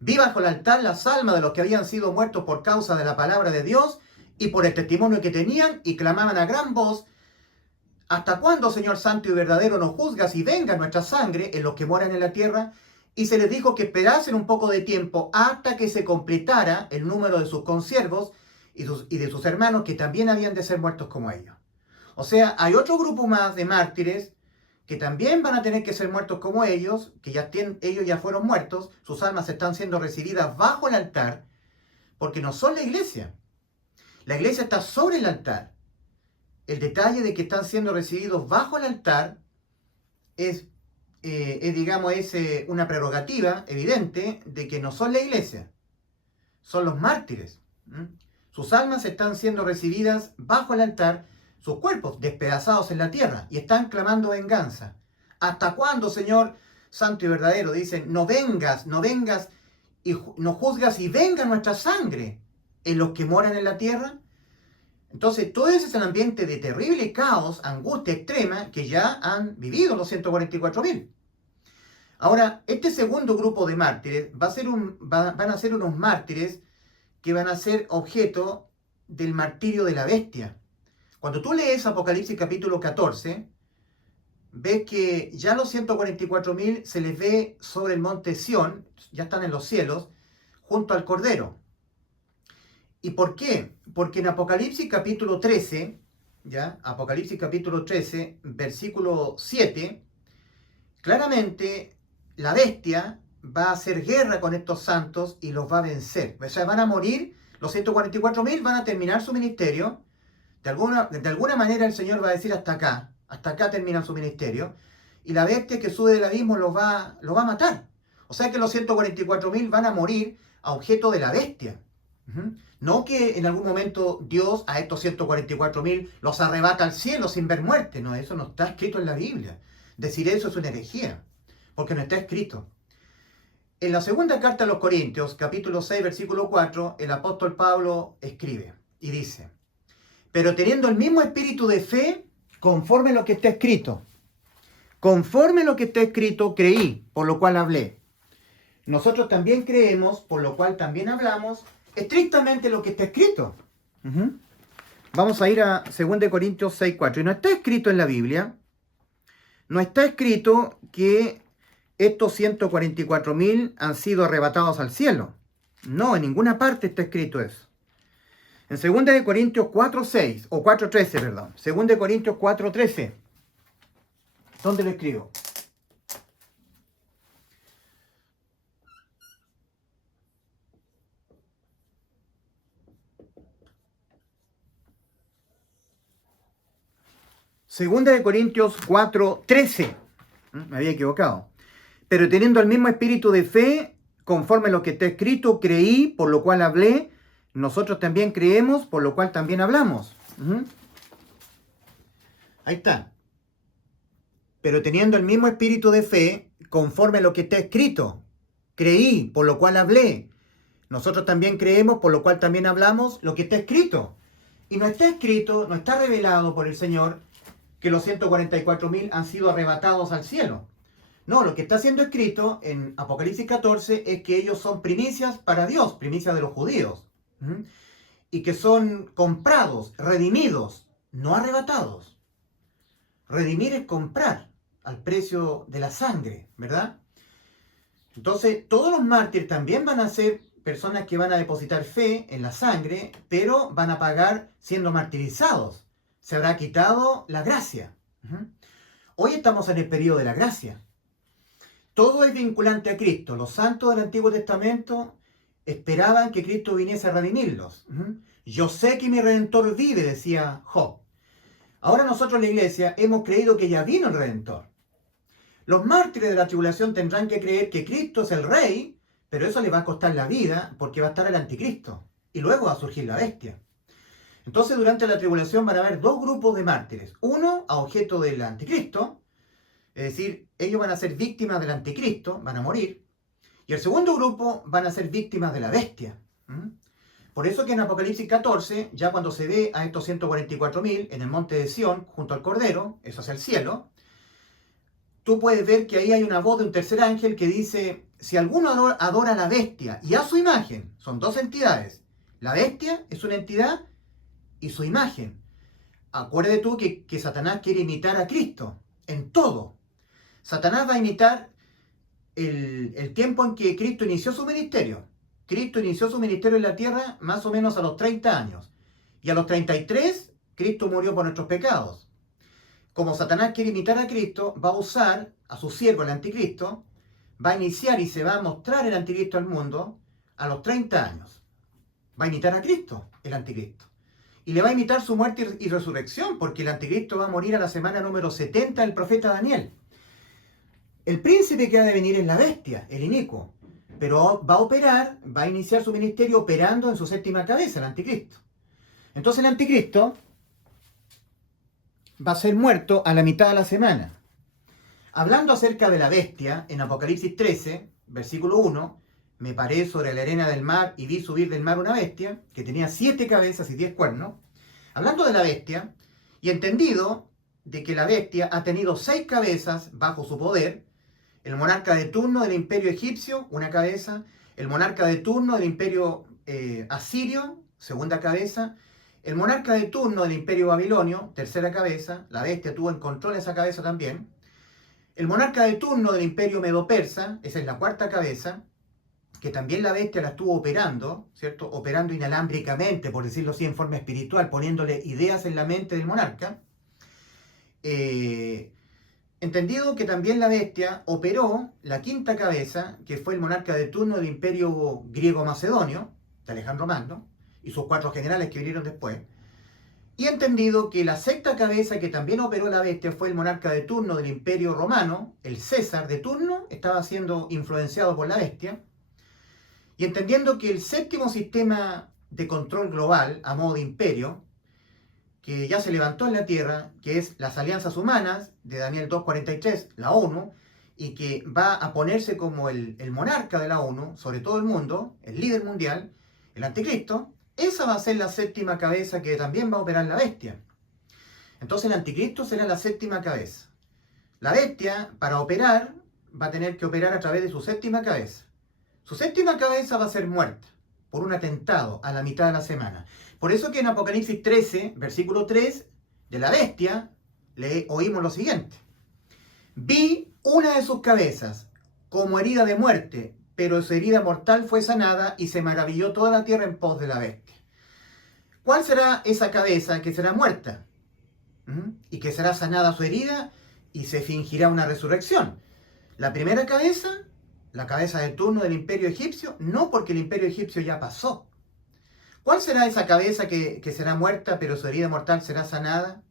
Vi bajo el altar las almas de los que habían sido muertos por causa de la palabra de Dios y por el testimonio que tenían, y clamaban a gran voz: ¿hasta cuándo, Señor santo y verdadero, nos juzgas y venga nuestra sangre en los que moran en la tierra? Y se les dijo que esperasen un poco de tiempo hasta que se completara el número de sus consiervos y de sus hermanos, que también habían de ser muertos como ellos. O sea, hay otro grupo más de mártires que también van a tener que ser muertos como ellos, que ellos ya fueron muertos, sus almas están siendo recibidas bajo el altar, porque no son la iglesia. La iglesia está sobre el altar. el detalle de que están siendo recibidos bajo el altar es una prerrogativa evidente de que no son la iglesia, son los mártires. Sus almas están siendo recibidas bajo el altar, sus cuerpos despedazados en la tierra, y están clamando venganza. ¿Hasta cuándo, Señor santo y verdadero? Dicen, no vengas y no juzgas y venga nuestra sangre en los que moran en la tierra. Entonces, todo ese es el ambiente de terrible caos, angustia extrema que ya han vivido los 144.000. Ahora, este segundo grupo de mártires van a ser unos mártires que van a ser objeto del martirio de la bestia. Cuando tú lees Apocalipsis capítulo 14, ves que ya los 144.000 se les ve sobre el monte Sión, ya están en los cielos, junto al Cordero. ¿Y por qué? Porque en Apocalipsis capítulo 13, Apocalipsis capítulo 13, versículo 7, claramente la bestia va a hacer guerra con estos santos y los va a vencer. O sea, van a morir, los 144.000 van a terminar su ministerio. De alguna manera el Señor va a decir hasta acá termina su ministerio. Y la bestia que sube del abismo los va a matar. O sea que los 144.000 van a morir a objeto de la bestia. No que en algún momento Dios a estos 144.000 los arrebata al cielo sin ver muerte. No, eso no está escrito en la Biblia. Decir eso es una herejía, porque no está escrito. En la segunda carta a los Corintios, capítulo 6, versículo 4, el apóstol Pablo escribe y dice, pero teniendo el mismo espíritu de fe, conforme a lo que está escrito. Conforme a lo que está escrito, creí, por lo cual hablé. Nosotros también creemos, por lo cual también hablamos, estrictamente lo que está escrito. Vamos a ir a 2 Corintios 6, 4. Y no está escrito en la Biblia, no está escrito que estos 144.000 han sido arrebatados al cielo. No, en ninguna parte está escrito eso. En 2 Corintios 4:6, o 4:13, perdón. 2 Corintios 4:13. ¿Dónde lo escribo? Segunda de Corintios 4:13. Me había equivocado. Pero teniendo el mismo espíritu de fe, conforme a lo que está escrito, creí, por lo cual hablé. Nosotros también creemos, por lo cual también hablamos. Ahí está. Pero teniendo el mismo espíritu de fe, conforme a lo que está escrito, creí, por lo cual hablé. Nosotros también creemos, por lo cual también hablamos lo que está escrito. Y no está escrito, no está revelado por el Señor que los 144.000 han sido arrebatados al cielo. No, lo que está siendo escrito en Apocalipsis 14 es que ellos son primicias para Dios, primicias de los judíos. Y que son comprados, redimidos, no arrebatados. Redimir es comprar al precio de la sangre, ¿verdad? Entonces, todos los mártires también van a ser personas que van a depositar fe en la sangre, pero van a pagar siendo martirizados. Se habrá quitado la gracia. Hoy estamos en el periodo de la gracia. Todo es vinculante a Cristo. Los santos del Antiguo Testamento esperaban que Cristo viniese a redimirlos. Yo sé que mi Redentor vive, decía Job. Ahora nosotros en la iglesia hemos creído que ya vino el Redentor. Los mártires de la tribulación tendrán que creer que Cristo es el Rey, pero eso les va a costar la vida porque va a estar el anticristo. Y luego va a surgir la bestia. Entonces durante la tribulación van a haber dos grupos de mártires. Uno a objeto del anticristo, es decir, ellos van a ser víctimas del anticristo, van a morir. Y el segundo grupo van a ser víctimas de la bestia. Por eso que en Apocalipsis 14, ya cuando se ve a estos 144.000 en el monte de Sión, junto al Cordero, eso hacia el cielo, tú puedes ver que ahí hay una voz de un tercer ángel que dice, si alguno adora a la bestia y a su imagen, son dos entidades. La bestia es una entidad y su imagen. Acuérdate tú que Satanás quiere imitar a Cristo en todo. Satanás va a imitar el tiempo en que Cristo inició su ministerio. Cristo inició su ministerio en la tierra más o menos a los 30 años. Y a los 33, Cristo murió por nuestros pecados. Como Satanás quiere imitar a Cristo, va a usar a su siervo, el anticristo, va a iniciar y se va a mostrar el anticristo al mundo a los 30 años. Va a imitar a Cristo, el anticristo. y le va a imitar su muerte y resurrección, porque el anticristo va a morir a la semana número 70 del profeta Daniel. El príncipe que ha de venir es la bestia, el inicuo, pero va a operar, va a iniciar su ministerio operando en su séptima cabeza, el anticristo. Entonces el anticristo va a ser muerto a la mitad de la semana. Hablando acerca de la bestia, en Apocalipsis 13, versículo 1, me paré sobre la arena del mar y vi subir del mar una bestia que tenía 7 cabezas y 10 cuernos. Hablando de la bestia, y entendido de que la bestia ha tenido 6 cabezas bajo su poder, el monarca de turno del imperio egipcio, una cabeza, el monarca de turno del imperio asirio, segunda cabeza, el monarca de turno del imperio babilonio, tercera cabeza, la bestia tuvo en control esa cabeza también, el monarca de turno del imperio medo-persa, esa es la cuarta cabeza, que también la bestia la estuvo operando, ¿cierto? Operando inalámbricamente, por decirlo así, en forma espiritual, poniéndole ideas en la mente del monarca. Entendido que también la bestia operó la quinta cabeza, que fue el monarca de turno del imperio griego-macedonio, de Alejandro Magno, y sus 4 generales que vinieron después. Y entendido que la sexta cabeza que también operó la bestia fue el monarca de turno del imperio romano, el César de turno, estaba siendo influenciado por la bestia. Y entendiendo que el séptimo sistema de control global, a modo de imperio, que ya se levantó en la Tierra, que es las alianzas humanas, de Daniel 2.43, la ONU, y que va a ponerse como el monarca de la ONU sobre todo el mundo, el líder mundial, el anticristo, esa va a ser la séptima cabeza que también va a operar la bestia. Entonces el anticristo será la séptima cabeza. La bestia, para operar, va a tener que operar a través de su séptima cabeza. Su séptima cabeza va a ser muerta por un atentado a la mitad de la semana. Por eso que en Apocalipsis 13, versículo 3, de la bestia, le oímos lo siguiente. Vi una de sus cabezas como herida de muerte, pero su herida mortal fue sanada y se maravilló toda la tierra en pos de la bestia. ¿Cuál será esa cabeza que será muerta? Y que será sanada su herida y se fingirá una resurrección. La primera cabeza, la cabeza de turno del imperio egipcio, no, porque el imperio egipcio ya pasó. ¿Cuál será esa cabeza que será muerta, pero su herida mortal será sanada?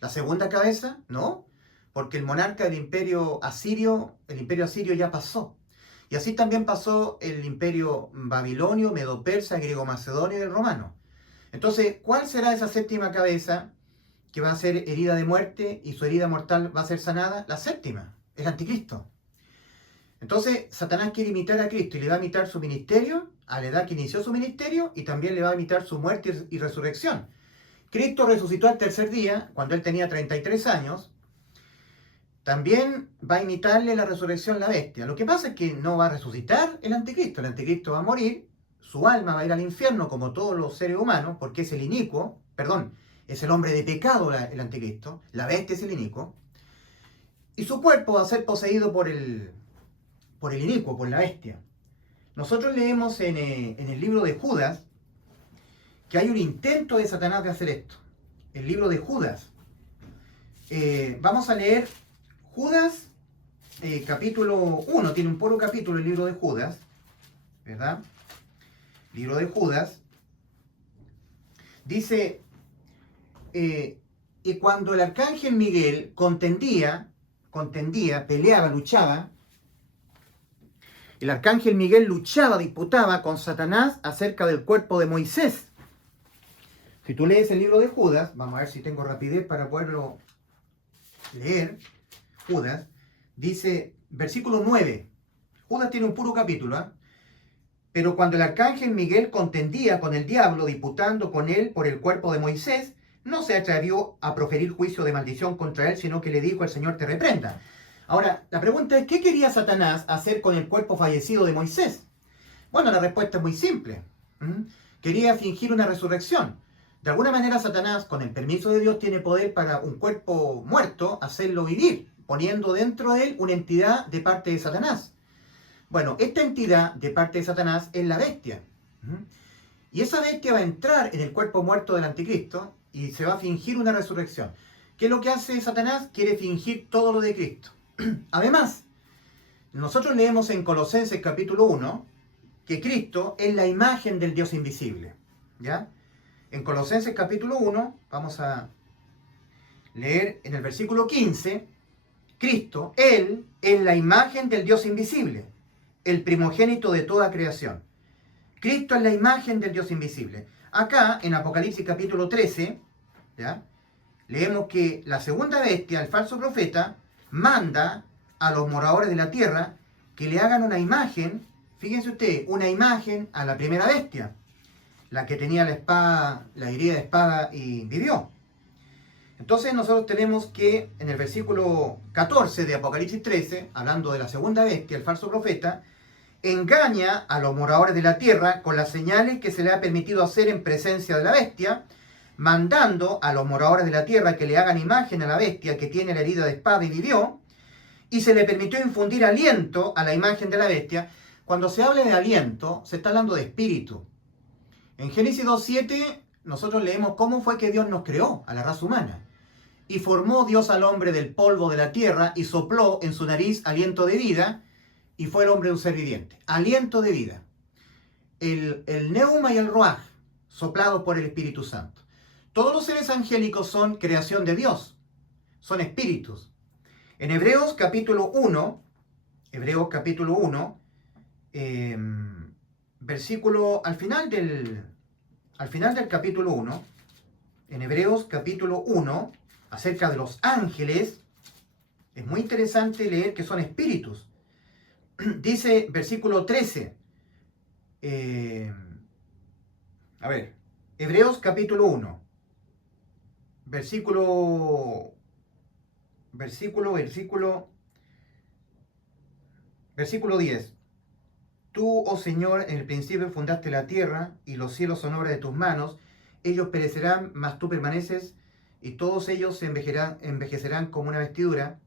¿La segunda cabeza? No, porque el monarca del imperio asirio ya pasó. Y así también pasó el imperio babilonio, medo-persa, griego-macedonio y el romano. Entonces, ¿cuál será esa séptima cabeza que va a ser herida de muerte y su herida mortal va a ser sanada? La séptima, el anticristo. Entonces, Satanás quiere imitar a Cristo y le va a imitar su ministerio a la edad que inició su ministerio y también le va a imitar su muerte y resurrección. Cristo resucitó al tercer día, cuando él tenía 33 años. También va a imitarle la resurrección la bestia. Lo que pasa es que no va a resucitar el anticristo. El anticristo va a morir, su alma va a ir al infierno como todos los seres humanos, porque es el inicuo, es el hombre de pecado el anticristo, la bestia es el inicuo, y su cuerpo va a ser poseído por el inicuo, por la bestia. Nosotros leemos en el libro de Judas que hay un intento de Satanás de hacer esto. El libro de Judas. Vamos a leer Judas, capítulo 1, tiene un puro capítulo el libro de Judas, ¿verdad? Libro de Judas. Dice, y cuando el arcángel Miguel contendía, peleaba, luchaba, el arcángel Miguel luchaba, disputaba con Satanás acerca del cuerpo de Moisés. Si tú lees el libro de Judas, vamos a ver si tengo rapidez para poderlo leer. Judas, dice, versículo 9, Judas tiene un puro capítulo, pero cuando el arcángel Miguel contendía con el diablo, disputando con él por el cuerpo de Moisés, no se atrevió a proferir juicio de maldición contra él, sino que le dijo, el Señor te reprenda. Ahora, la pregunta es, ¿qué quería Satanás hacer con el cuerpo fallecido de Moisés? Bueno, la respuesta es muy simple. Quería fingir una resurrección. De alguna manera Satanás, con el permiso de Dios, tiene poder para un cuerpo muerto hacerlo vivir, poniendo dentro de él una entidad de parte de Satanás. Bueno, esta entidad de parte de Satanás es la bestia. Y esa bestia va a entrar en el cuerpo muerto del anticristo y se va a fingir una resurrección. ¿Qué es lo que hace Satanás? Quiere fingir todo lo de Cristo. Además, nosotros leemos en Colosenses capítulo 1 que Cristo es la imagen del Dios invisible. ¿Ya? En Colosenses capítulo 1, vamos a leer en el versículo 15, Cristo, Él es la imagen del Dios invisible, el primogénito de toda creación. Cristo es la imagen del Dios invisible. Acá, en Apocalipsis capítulo 13, ¿ya?, leemos que la segunda bestia, el falso profeta, manda a los moradores de la tierra que le hagan una imagen, fíjense ustedes, una imagen a la primera bestia, la que tenía la espada, la herida de espada y vivió. Entonces nosotros tenemos que en el versículo 14 de Apocalipsis 13, hablando de la segunda bestia, el falso profeta, engaña a los moradores de la tierra con las señales que se le ha permitido hacer en presencia de la bestia, mandando a los moradores de la tierra que le hagan imagen a la bestia que tiene la herida de espada y vivió, y se le permitió infundir aliento a la imagen de la bestia. Cuando se habla de aliento, se está hablando de espíritu. En Génesis 2:7 nosotros leemos cómo fue que Dios nos creó a la raza humana. Y formó Dios al hombre del polvo de la tierra y sopló en su nariz aliento de vida, y fue el hombre un ser viviente. Aliento de vida. El neuma y el ruaj, soplado por el Espíritu Santo. Todos los seres angélicos son creación de Dios, son espíritus. En Hebreos capítulo 1, versículo al final del capítulo 1, en Hebreos capítulo 1, acerca de los ángeles, es muy interesante leer que son espíritus. Dice versículo 13, Hebreos capítulo 1, versículo 10. Tú, oh Señor, en el principio fundaste la tierra, y los cielos son obra de tus manos. Ellos perecerán, mas tú permaneces, y todos ellos se envejecerán como una vestidura.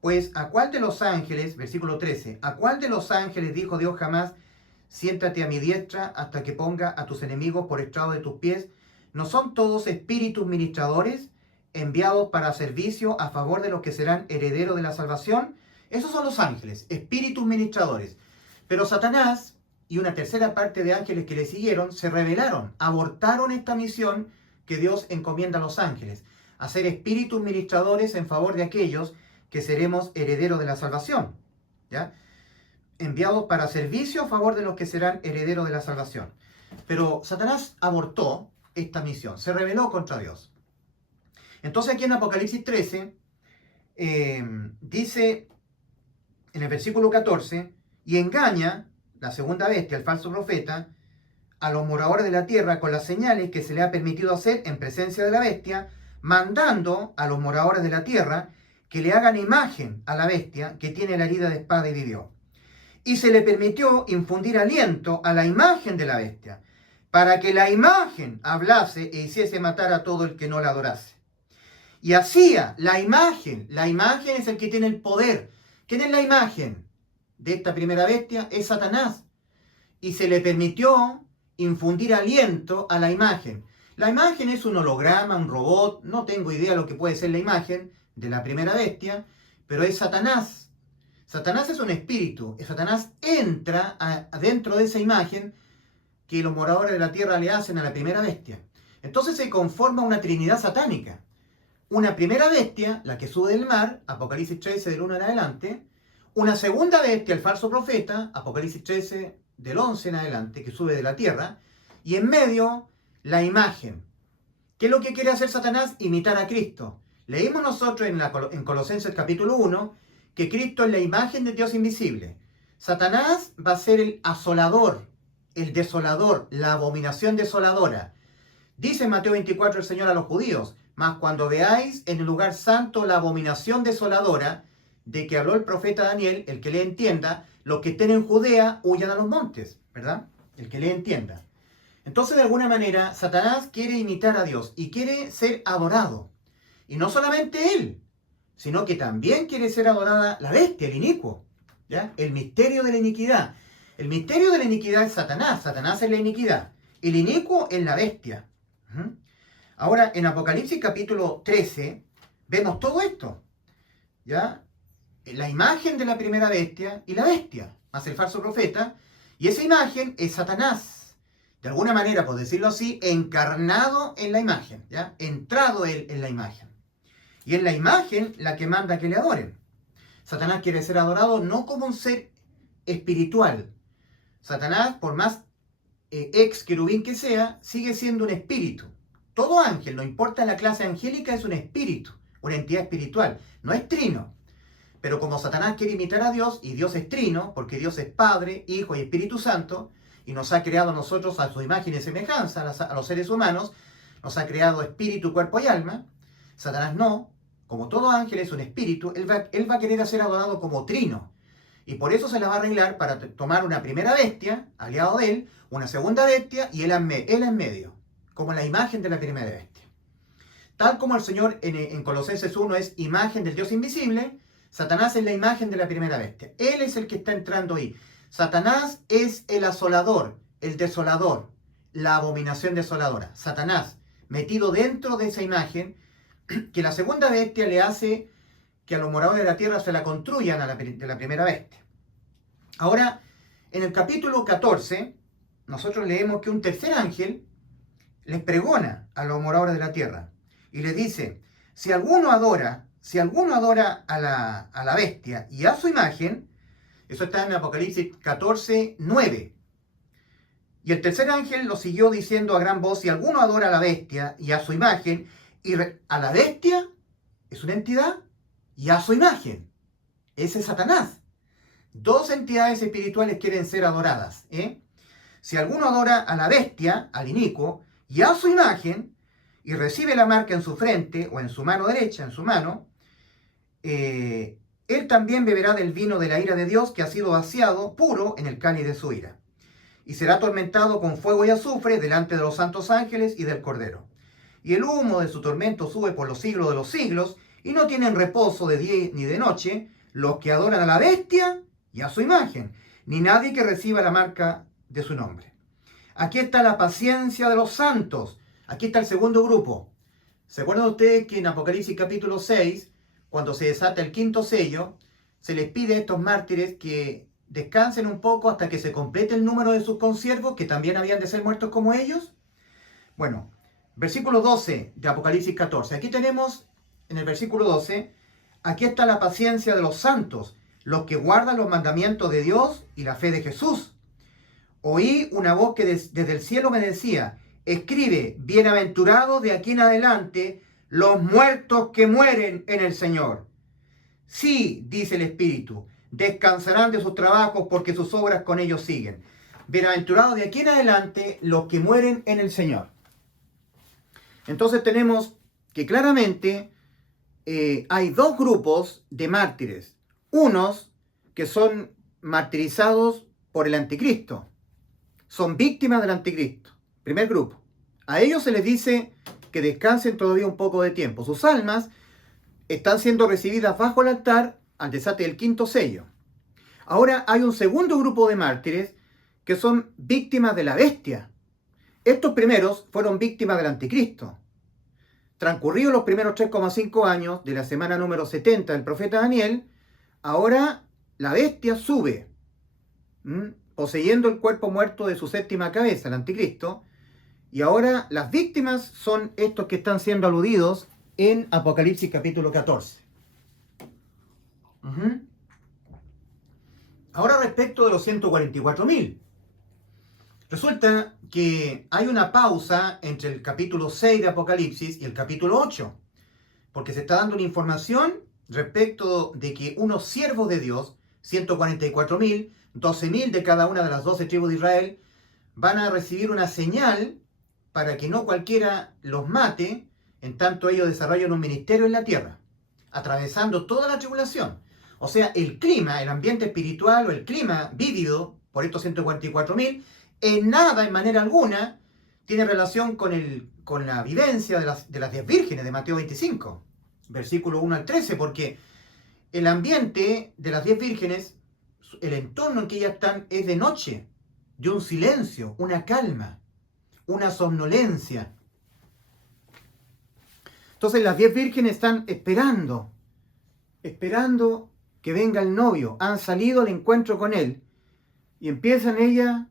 Pues, ¿a cuál de los ángeles, versículo 13, a cuál de los ángeles dijo Dios jamás, siéntate a mi diestra hasta que ponga a tus enemigos por estrado de tus pies? ¿No son todos espíritus ministradores enviados para servicio a favor de los que serán herederos de la salvación? Esos son los ángeles, espíritus ministradores. Pero Satanás y una tercera parte de ángeles que le siguieron se rebelaron, abortaron esta misión que Dios encomienda a los ángeles, a ser espíritus ministradores en favor de aquellos que seremos herederos de la salvación, ¿ya? Enviados para servicio a favor de los que serán herederos de la salvación. Pero Satanás abortó esta misión, se rebeló contra Dios. Entonces aquí en Apocalipsis 13 dice en el versículo 14, y engaña la segunda bestia, el falso profeta, a los moradores de la tierra con las señales que se le ha permitido hacer en presencia de la bestia, mandando a los moradores de la tierra que le hagan imagen a la bestia que tiene la herida de espada y vivió. Y se le permitió infundir aliento a la imagen de la bestia, para que la imagen hablase e hiciese matar a todo el que no la adorase. Y hacía la imagen es el que tiene el poder. ¿Quién es la imagen de esta primera bestia? Es Satanás. Y se le permitió infundir aliento a la imagen. La imagen es un holograma, un robot, no tengo idea lo que puede ser la imagen de la primera bestia, pero es Satanás. Satanás es un espíritu, y Satanás entra adentro de esa imagen que los moradores de la tierra le hacen a la primera bestia. Entonces se conforma una trinidad satánica. Una primera bestia, la que sube del mar, Apocalipsis 13 del 1 en adelante. Una segunda bestia, el falso profeta, Apocalipsis 13 del 11 en adelante, que sube de la tierra. Y en medio, la imagen. ¿Qué es lo que quiere hacer Satanás? Imitar a Cristo. Leímos nosotros en Colosenses capítulo 1 que Cristo es la imagen de Dios invisible. Satanás va a ser el asolador, el desolador, la abominación desoladora. Dice en Mateo 24 el Señor a los judíos, mas cuando veáis en el lugar santo la abominación desoladora, de que habló el profeta Daniel, el que le entienda, los que estén en Judea huyan a los montes, ¿verdad? El que le entienda. Entonces, de alguna manera, Satanás quiere imitar a Dios y quiere ser adorado. Y no solamente él, sino que también quiere ser adorada la bestia, el inicuo, ¿ya? El misterio de la iniquidad. El misterio de la iniquidad es Satanás. Satanás es la iniquidad. El inicuo es la bestia. Ahora, en Apocalipsis capítulo 13, vemos todo esto, ¿ya? La imagen de la primera bestia y la bestia, más el falso profeta, y esa imagen es Satanás, de alguna manera, por decirlo así, encarnado en la imagen, ¿ya? Entrado él en la imagen. Y es la imagen la que manda que le adoren. Satanás quiere ser adorado no como un ser espiritual. Satanás, por más ex querubín que sea, sigue siendo un espíritu. Todo ángel, no importa la clase angélica, es un espíritu, una entidad espiritual. No es trino. Pero como Satanás quiere imitar a Dios, y Dios es trino, porque Dios es Padre, Hijo y Espíritu Santo, y nos ha creado a nosotros a su imagen y semejanza, a los seres humanos, nos ha creado espíritu, cuerpo y alma. Satanás no, como todo ángel es un espíritu, él va a querer ser adorado como trino. Y por eso se la va a arreglar para tomar una primera bestia, aliado de él, una segunda bestia, y él en medio, como la imagen de la primera bestia. Tal como el Señor en Colosenses 1 es imagen del Dios invisible, Satanás es la imagen de la primera bestia. Él es el que está entrando ahí. Satanás es el asolador, el desolador, la abominación desoladora. Satanás, metido dentro de esa imagen, que la segunda bestia le hace que a los moradores de la tierra se la construyan de la primera bestia. Ahora, en el capítulo 14, nosotros leemos que un tercer ángel les pregona a los moradores de la tierra y les dice, si alguno adora a la bestia y a su imagen, eso está en Apocalipsis 14, 9. Y el tercer ángel lo siguió diciendo a gran voz, si alguno adora a la bestia y a su imagen, a la bestia es una entidad y a su imagen, ese es Satanás. Dos entidades espirituales quieren ser adoradas. Si alguno adora a la bestia, al inicuo, y a su imagen, y recibe la marca en su frente o en su mano derecha, en su mano, él también beberá del vino de la ira de Dios que ha sido vaciado puro en el cáliz de su ira. Y será atormentado con fuego y azufre delante de los santos ángeles y del Cordero. Y el humo de su tormento sube por los siglos de los siglos, y no tienen reposo de día ni de noche los que adoran a la bestia y a su imagen, ni nadie que reciba la marca de su nombre. Aquí está la paciencia de los santos. Aquí está el segundo grupo. ¿Se acuerdan ustedes que en Apocalipsis capítulo 6, cuando se desata el quinto sello, se les pide a estos mártires que descansen un poco hasta que se complete el número de sus consiervos, que también habían de ser muertos como ellos? Bueno, versículo 12 de Apocalipsis 14. Aquí tenemos, en el versículo 12, aquí está la paciencia de los santos, los que guardan los mandamientos de Dios y la fe de Jesús. Oí una voz que desde el cielo me decía, escribe, bienaventurados de aquí en adelante los muertos que mueren en el Señor. Sí, dice el Espíritu, descansarán de sus trabajos porque sus obras con ellos siguen. Bienaventurados de aquí en adelante los que mueren en el Señor. Entonces tenemos que claramente hay dos grupos de mártires. Unos que son martirizados por el anticristo. Son víctimas del anticristo. Primer grupo. A ellos se les dice que descansen todavía un poco de tiempo. Sus almas están siendo recibidas bajo el altar al desate del quinto sello. Ahora hay un segundo grupo de mártires que son víctimas de la bestia. Estos primeros fueron víctimas del anticristo. Transcurridos los primeros 3,5 años de la semana número 70 del profeta Daniel, ahora la bestia sube, poseyendo el cuerpo muerto de su séptima cabeza, el anticristo, y ahora las víctimas son estos que están siendo aludidos en Apocalipsis capítulo 14. Ahora respecto de los 144.000. Resulta que hay una pausa entre el capítulo 6 de Apocalipsis y el capítulo 8, porque se está dando una información respecto de que unos siervos de Dios, 144.000, 12.000 de cada una de las 12 tribus de Israel, van a recibir una señal para que no cualquiera los mate, en tanto ellos desarrollan un ministerio en la tierra, atravesando toda la tribulación. O sea, el clima, el ambiente espiritual o el clima vívido por estos 144.000, en nada, en manera alguna, tiene relación con la vivencia de las 10 vírgenes de Mateo 25, versículo 1 al 13, porque el ambiente de las 10 vírgenes, el entorno en que ellas están es de noche, de un silencio, una calma, una somnolencia. Entonces las 10 vírgenes están esperando que venga el novio. Han salido al encuentro con él y empiezan ellas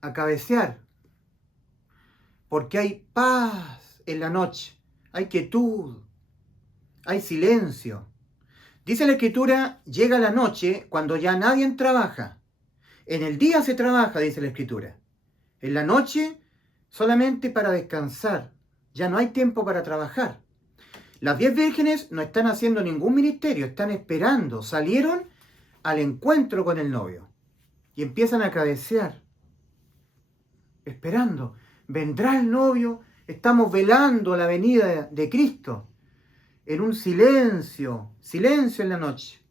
a cabecear, porque hay paz en la noche, hay quietud, hay silencio. Dice la Escritura, llega la noche cuando ya nadie trabaja. En el día se trabaja, dice la Escritura. En la noche solamente para descansar. Ya no hay tiempo para trabajar. Las 10 vírgenes no están haciendo ningún ministerio, están esperando. Salieron al encuentro con el novio y empiezan a cabecear, esperando. Vendrá el novio, estamos velando la venida de Cristo en un silencio en la noche.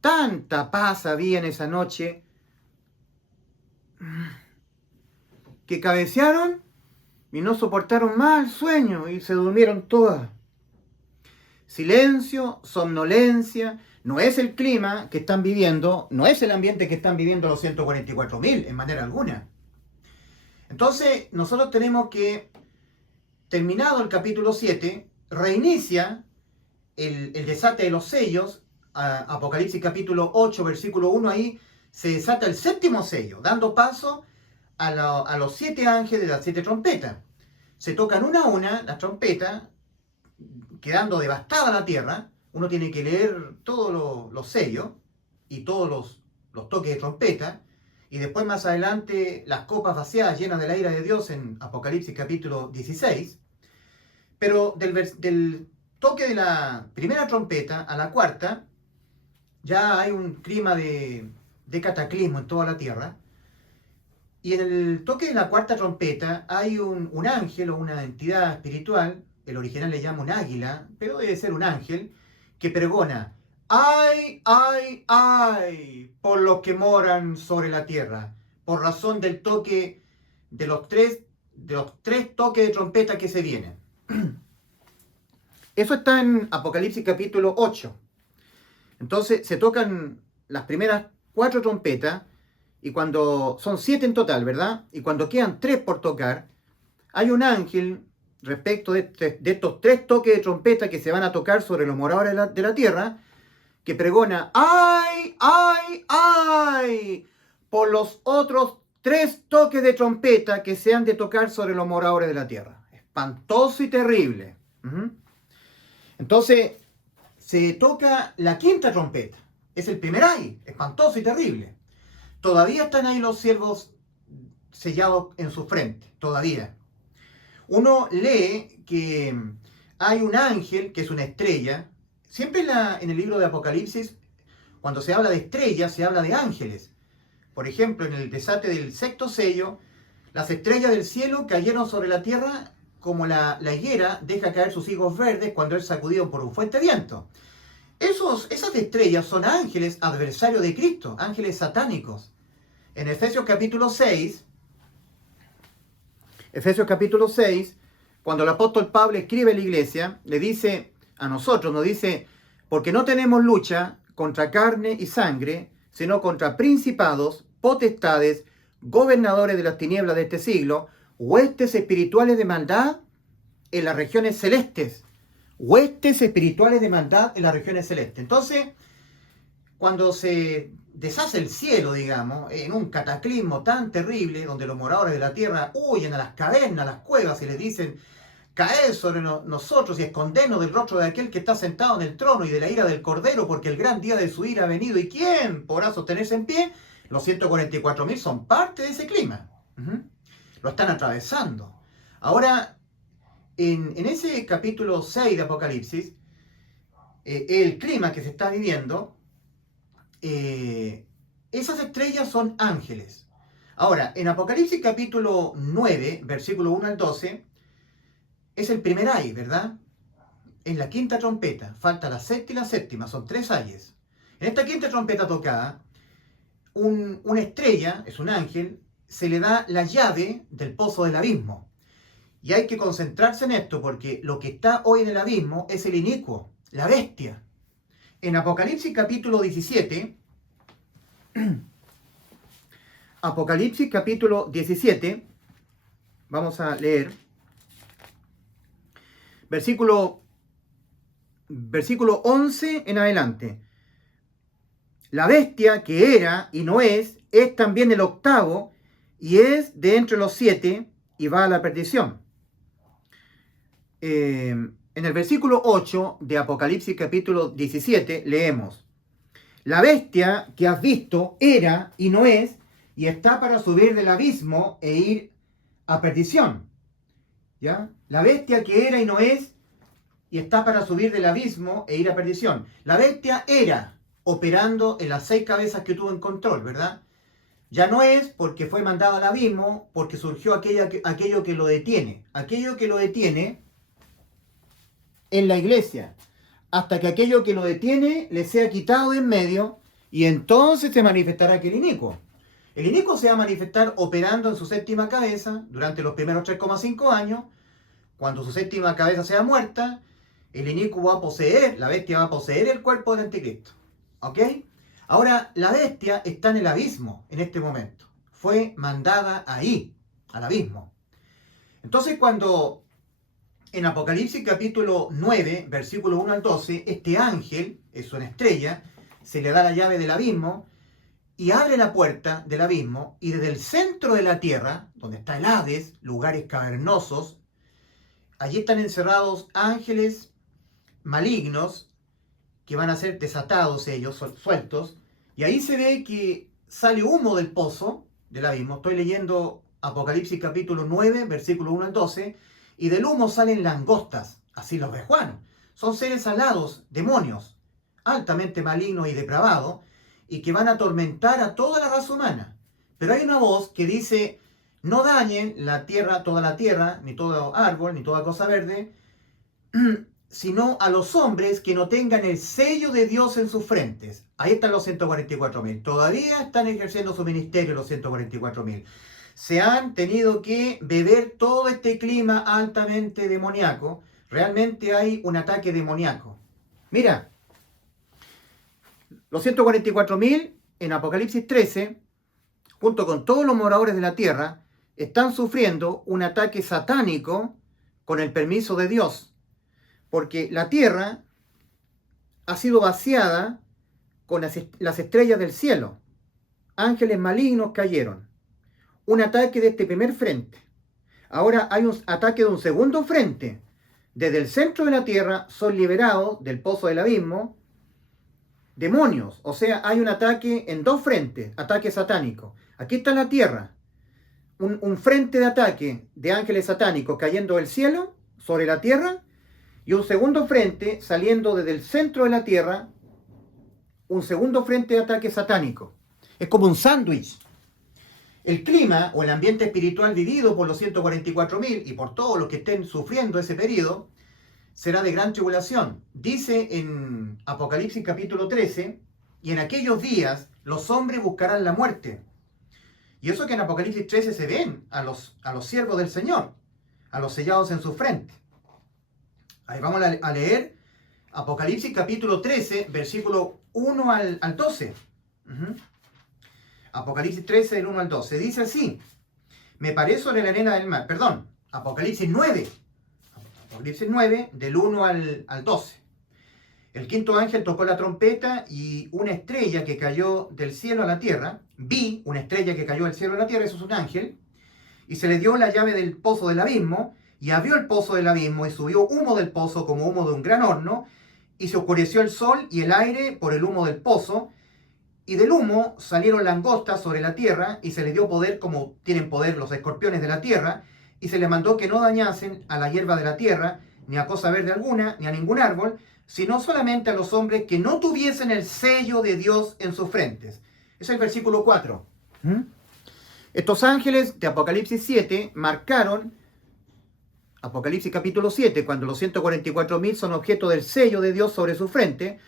Tanta paz había en esa noche que cabecearon y no soportaron más el sueño y se durmieron todas. Silencio, somnolencia, no es el clima que están viviendo, no es el ambiente que están viviendo los 144.000 en manera alguna. Entonces, nosotros tenemos que, terminado el capítulo 7, reinicia el desate de los sellos. Apocalipsis capítulo 8, versículo 1, ahí se desata el 7º sello, dando paso a los 7 ángeles de las 7 trompetas. Se tocan una a una las trompetas, quedando devastada la tierra. Uno tiene que leer todos los sellos y todos los toques de trompeta, y después más adelante las copas vaciadas llenas de la ira de Dios en Apocalipsis capítulo 16. Pero del toque de la primera trompeta a la cuarta, ya hay un clima de cataclismo en toda la tierra. Y en el toque de la cuarta trompeta hay un ángel o una entidad espiritual, el original le llama un águila, pero debe ser un ángel, que pregona: ¡ay, ay, ay! Por los que moran sobre la tierra, por razón del toque de los tres toques de trompeta que se vienen. Eso está en Apocalipsis capítulo 8. Entonces se tocan las primeras 4 trompetas, y cuando son 7 en total, ¿verdad? Y cuando quedan 3 por tocar, hay un ángel respecto de estos 3 toques de trompeta que se van a tocar sobre los moradores de la tierra, que pregona: ¡ay, ay, ay! Por los otros 3 toques de trompeta que se han de tocar sobre los moradores de la tierra. Espantoso y terrible. Entonces, se toca la 5ª trompeta. Es el primer ay, espantoso y terrible. Todavía están ahí los siervos sellados en su frente, todavía. Uno lee que hay un ángel, que es una estrella. Siempre en el libro de Apocalipsis, cuando se habla de estrellas, se habla de ángeles. Por ejemplo, en el desate del 6º sello, las estrellas del cielo cayeron sobre la tierra como la higuera deja caer sus higos verdes cuando es sacudido por un fuerte viento. Esas estrellas son ángeles adversarios de Cristo, ángeles satánicos. En Efesios capítulo 6, cuando el apóstol Pablo escribe a la iglesia, le dice a nosotros, nos dice: porque no tenemos lucha contra carne y sangre, sino contra principados, potestades, gobernadores de las tinieblas de este siglo, huestes espirituales de maldad en las regiones celestes. Huestes espirituales de maldad en las regiones celestes. Entonces, cuando se deshace el cielo, digamos, en un cataclismo tan terrible, donde los moradores de la tierra huyen a las cavernas, a las cuevas, y les dicen: caed sobre nosotros y escondernos del rostro de aquel que está sentado en el trono y de la ira del Cordero, porque el gran día de su ira ha venido, ¿y quién podrá sostenerse en pie? Los 144.000 son parte de ese clima. Lo están atravesando. Ahora, en ese capítulo 6 de Apocalipsis, el clima que se está viviendo, esas estrellas son ángeles. Ahora, en Apocalipsis capítulo 9, versículo 1 al 12, es el primer ay, ¿verdad? Es la 5ª trompeta. Falta la 6ª y la 7ª, son 3 ayes. En esta 5ª trompeta tocada, una estrella, es un ángel, se le da la llave del pozo del abismo. Y hay que concentrarse en esto, porque lo que está hoy en el abismo es el inicuo, la bestia. En Apocalipsis capítulo 17, Apocalipsis capítulo 17, vamos a leer, versículo 11 en adelante. La bestia que era y no es también el 8º y es de entre los 7 y va a la perdición. En el versículo 8 de Apocalipsis capítulo 17 leemos: la bestia que has visto era y no es, y está para subir del abismo e ir a perdición. ¿Ya? La bestia que era y no es, y está para subir del abismo e ir a perdición. La bestia era, operando en las 6 cabezas que tuvo en control, ¿verdad? Ya no es, porque fue mandado al abismo, porque surgió aquello que lo detiene. Aquello que lo detiene en la iglesia, hasta que aquello que lo detiene le sea quitado de en medio, y entonces se manifestará aquel inicuo. El inicuo se va a manifestar operando en su 7ª cabeza durante los primeros 3,5 años. Cuando su 7ª cabeza sea muerta, el inicuo va a poseer, la bestia va a poseer el cuerpo del anticristo. ¿Ok? Ahora, la bestia está en el abismo en este momento. Fue mandada ahí, al abismo. Entonces, cuando en Apocalipsis capítulo 9, versículo 1 al 12, este ángel, es una estrella, se le da la llave del abismo y abre la puerta del abismo, y desde el centro de la tierra, donde está el Hades, lugares cavernosos, allí están encerrados ángeles malignos que van a ser desatados ellos, sueltos, y ahí se ve que sale humo del pozo del abismo. Estoy leyendo Apocalipsis capítulo 9, versículo 1 al 12, y del humo salen langostas, así los ve Juan. Son seres alados, demonios, altamente malignos y depravados, y que van a atormentar a toda la raza humana. Pero hay una voz que dice: no dañen la tierra, toda la tierra, ni todo árbol, ni toda cosa verde, sino a los hombres que no tengan el sello de Dios en sus frentes. Ahí están los 144.000. Todavía están ejerciendo su ministerio los 144.000. Se han tenido que beber todo este clima altamente demoníaco. Realmente hay un ataque demoníaco. Mira, los 144.000 en Apocalipsis 13, junto con todos los moradores de la tierra, están sufriendo un ataque satánico con el permiso de Dios. Porque la tierra ha sido vaciada con las estrellas del cielo. Ángeles malignos cayeron. Un ataque de este primer frente. Ahora hay un ataque de un segundo frente. Desde el centro de la tierra son liberados del pozo del abismo demonios. O sea, hay un ataque en 2 frentes, ataque satánico. Aquí está la tierra. Un frente de ataque de ángeles satánicos cayendo del cielo sobre la tierra, y un segundo frente saliendo desde el centro de la tierra, un segundo frente de ataque satánico. Es como un sándwich. El clima o el ambiente espiritual vivido por los 144.000 y por todos los que estén sufriendo ese periodo será de gran tribulación. Dice en Apocalipsis capítulo 13: y en aquellos días los hombres buscarán la muerte. Y eso que en Apocalipsis 13 se ven a los siervos del Señor, a los sellados en su frente. Ahí vamos a leer Apocalipsis capítulo 13, versículo 1 al 12. Apocalipsis 13, del 1 al 12. Dice así: me paré sobre la arena del mar. Perdón, Apocalipsis 9. Apocalipsis 9, del 1 al 12. El quinto ángel tocó la trompeta, y una estrella que cayó del cielo a la tierra. Vi una estrella que cayó del cielo a la tierra, eso es un ángel. Y se le dio la llave del pozo del abismo, y abrió el pozo del abismo, y subió humo del pozo como humo de un gran horno, y se oscureció el sol y el aire por el humo del pozo, y del humo salieron langostas sobre la tierra, y se les dio poder como tienen poder los escorpiones de la tierra, y se les mandó que no dañasen a la hierba de la tierra, ni a cosa verde alguna, ni a ningún árbol, sino solamente a los hombres que no tuviesen el sello de Dios en sus frentes. Ese es el versículo 4. Estos ángeles de Apocalipsis 7 marcaron, Apocalipsis capítulo 7, cuando los 144.000 son objeto del sello de Dios sobre su frente,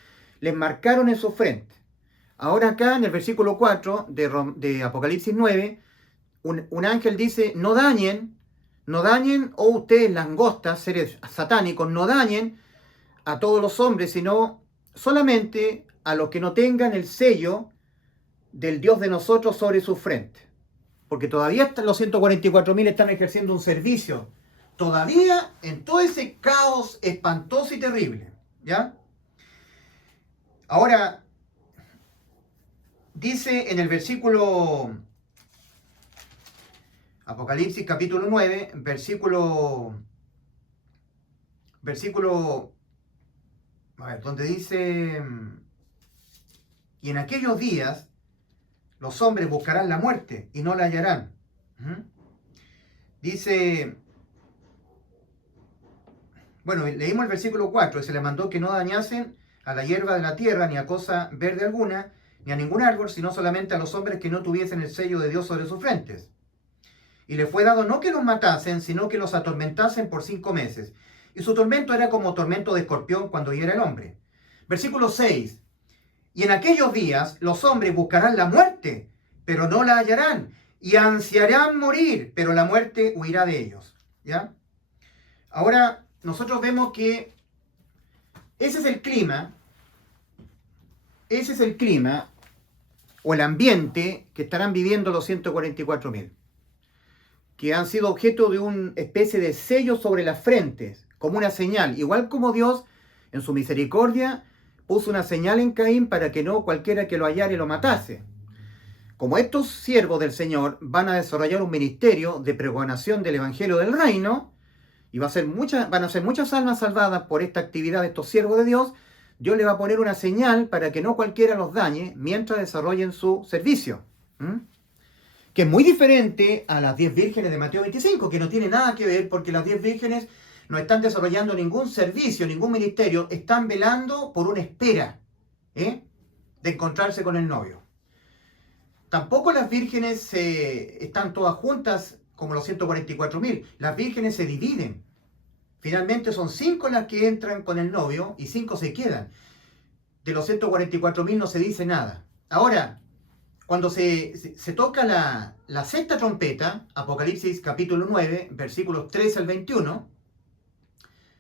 les marcaron en su frente. Ahora acá en el versículo 4 de Apocalipsis 9, un ángel dice: no dañen, oh ustedes langostas, seres satánicos, no dañen a todos los hombres, sino solamente a los que no tengan el sello del Dios de nosotros sobre su frente. Porque todavía los 144.000 están ejerciendo un servicio, todavía en todo ese caos espantoso y terrible, ¿ya? Ahora, dice en el versículo Apocalipsis capítulo 9, donde dice, y en aquellos días los hombres buscarán la muerte y no la hallarán. Dice, bueno, leímos el versículo 4, y se les mandó que no dañasen a la hierba de la tierra, ni a cosa verde alguna, ni a ningún árbol, sino solamente a los hombres que no tuviesen el sello de Dios sobre sus frentes. Y les fue dado no que los matasen, sino que los atormentasen por 5 meses. Y su tormento era como tormento de escorpión cuando hiera el hombre. Versículo 6. Y en aquellos días los hombres buscarán la muerte, pero no la hallarán, y ansiarán morir, pero la muerte huirá de ellos. ¿Ya? Ahora, nosotros vemos que ese es el clima o el ambiente que estarán viviendo los 144.000, que han sido objeto de una especie de sello sobre las frentes, como una señal, igual como Dios en su misericordia puso una señal en Caín para que no cualquiera que lo hallare lo matase. Como estos siervos del Señor van a desarrollar un ministerio de pregonación del Evangelio del Reino, y van a ser muchas almas salvadas por esta actividad de estos siervos de Dios, Dios le va a poner una señal para que no cualquiera los dañe mientras desarrollen su servicio. Que es muy diferente a las 10 vírgenes de Mateo 25, que no tiene nada que ver, porque las 10 vírgenes no están desarrollando ningún servicio, ningún ministerio, están velando por una espera de encontrarse con el novio. Tampoco las vírgenes están todas juntas como los 144.000. Las vírgenes se dividen. Finalmente son 5 las que entran con el novio y 5 se quedan. De los 144.000 no se dice nada. Ahora, cuando se toca la sexta trompeta, Apocalipsis capítulo 9, versículos 13 al 21,